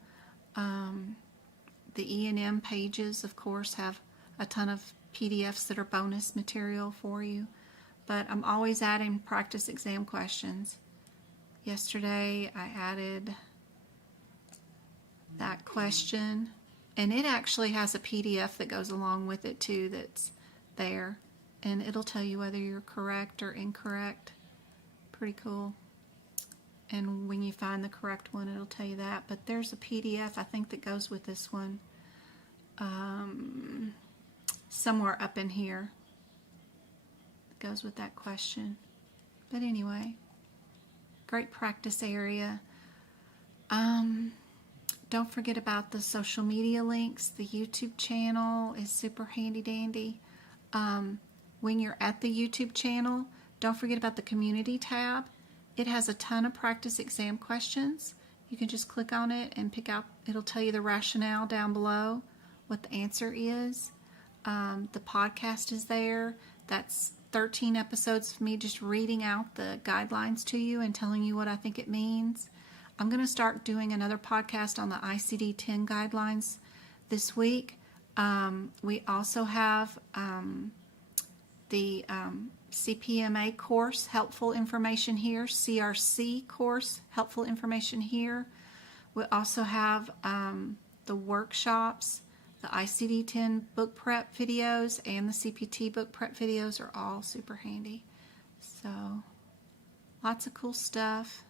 The E&M pages, of course, have a ton of PDFs that are bonus material for you. But I'm always adding practice exam questions. Yesterday I added that question, and it actually has a PDF that goes along with it too that's there, and it'll tell you whether you're correct or incorrect. Pretty cool. And when you find the correct one, it'll tell you that. But there's a PDF I think that goes with this one, somewhere up in here. Goes with that question. But anyway, great practice area. Don't forget about the social media links. The YouTube channel is super handy dandy. When you're at the YouTube channel, don't forget about the community tab. It has a ton of practice exam questions. You can just click on it and pick out, it'll tell you the rationale down below, what the answer is. The podcast is there. That's 13 episodes of me just reading out the guidelines to you and telling you what I think it means. I'm going to start doing another podcast on the ICD-10 guidelines this week. We also have the CPMA course, helpful information here, CRC course, helpful information here. We also have the workshops. The ICD-10 book prep videos and the CPT book prep videos are all super handy. So, lots of cool stuff.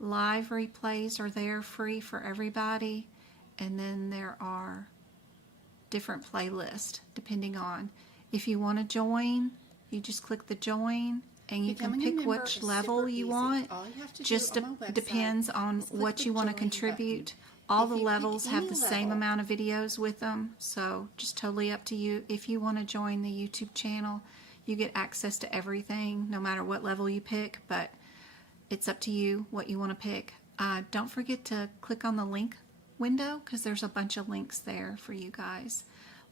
Live replays are there free for everybody. And then there are different playlists depending on. If you want to join, you just click the join and you can pick which level you want. Just depends on what you want to contribute. All the levels have the same amount of videos with them, so just totally up to you. If you want to join the YouTube channel, you get access to everything, no matter what level you pick, but it's up to you what you want to pick. Don't forget to click on the link window, because there's a bunch of links there for you guys.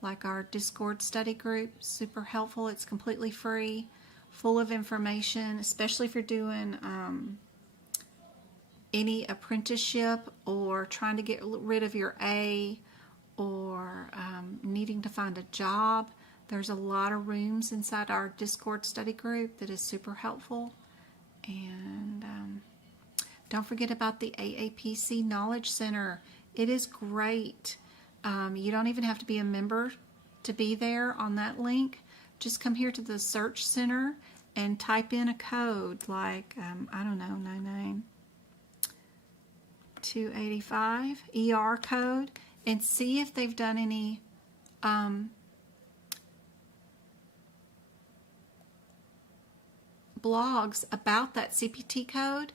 Like our Discord study group, super helpful. It's completely free, full of information, especially if you're doing any apprenticeship or trying to get rid of your A or needing to find a job. There's a lot of rooms inside our Discord study group that is super helpful. And don't forget about the AAPC Knowledge Center. It is great. You don't even have to be a member to be there on that link. Just come here to the Search Center and type in a code like, I don't know, 99285 ER code, and see if they've done any blogs about that CPT code.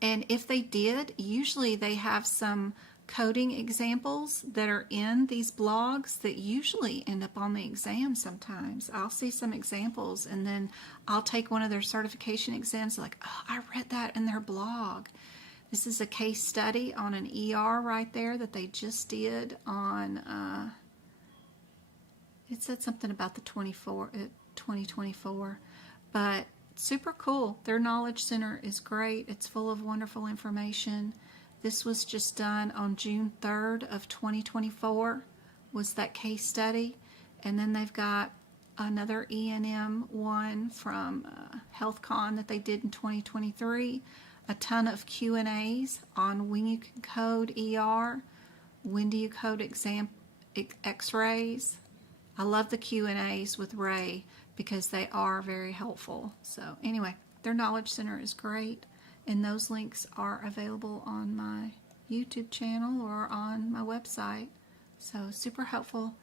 And if they did, usually they have some coding examples that are in these blogs that usually end up on the exam sometimes. I'll see some examples and then I'll take one of their certification exams like, oh, I read that in their blog. This is a case study on an ER right there that they just did on, it said something about the 2024, but super cool. Their Knowledge Center is great. It's full of wonderful information. This was just done on June 3rd of 2024 was that case study. And then they've got another E&M one from HealthCon that they did in 2023. A ton of Q&As on when you can code ER, when do you code x-rays. I love the Q&As with Ray because they are very helpful. So anyway, Their Knowledge Center is great, and those links are available on my YouTube channel or on my website. So super helpful.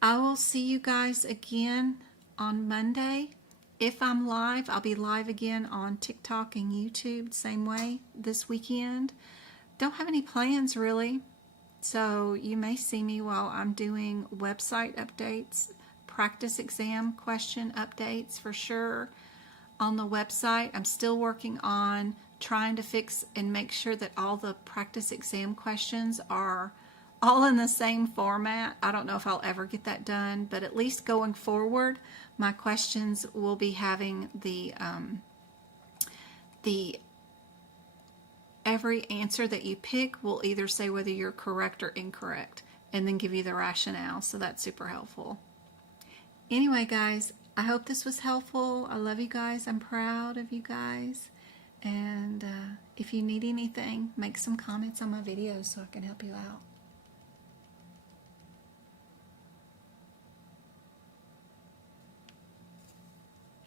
I will see you guys again on Monday. If I'm live, I'll be live again on TikTok and YouTube, same way this weekend. Don't have any plans really, so you may see me while I'm doing website updates, practice exam question updates for sure on the website. I'm still working on trying to fix and make sure that all the practice exam questions are all in the same format. I don't know if I'll ever get that done, but at least going forward, my questions will be having the every answer that you pick will either say whether you're correct or incorrect, and then give you the rationale. So that's super helpful. Anyway, guys, I hope this was helpful. I love you guys. I'm proud of you guys. And if you need anything, make some comments on my videos so I can help you out.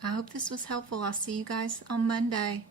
I hope this was helpful. I'll see you guys on Monday.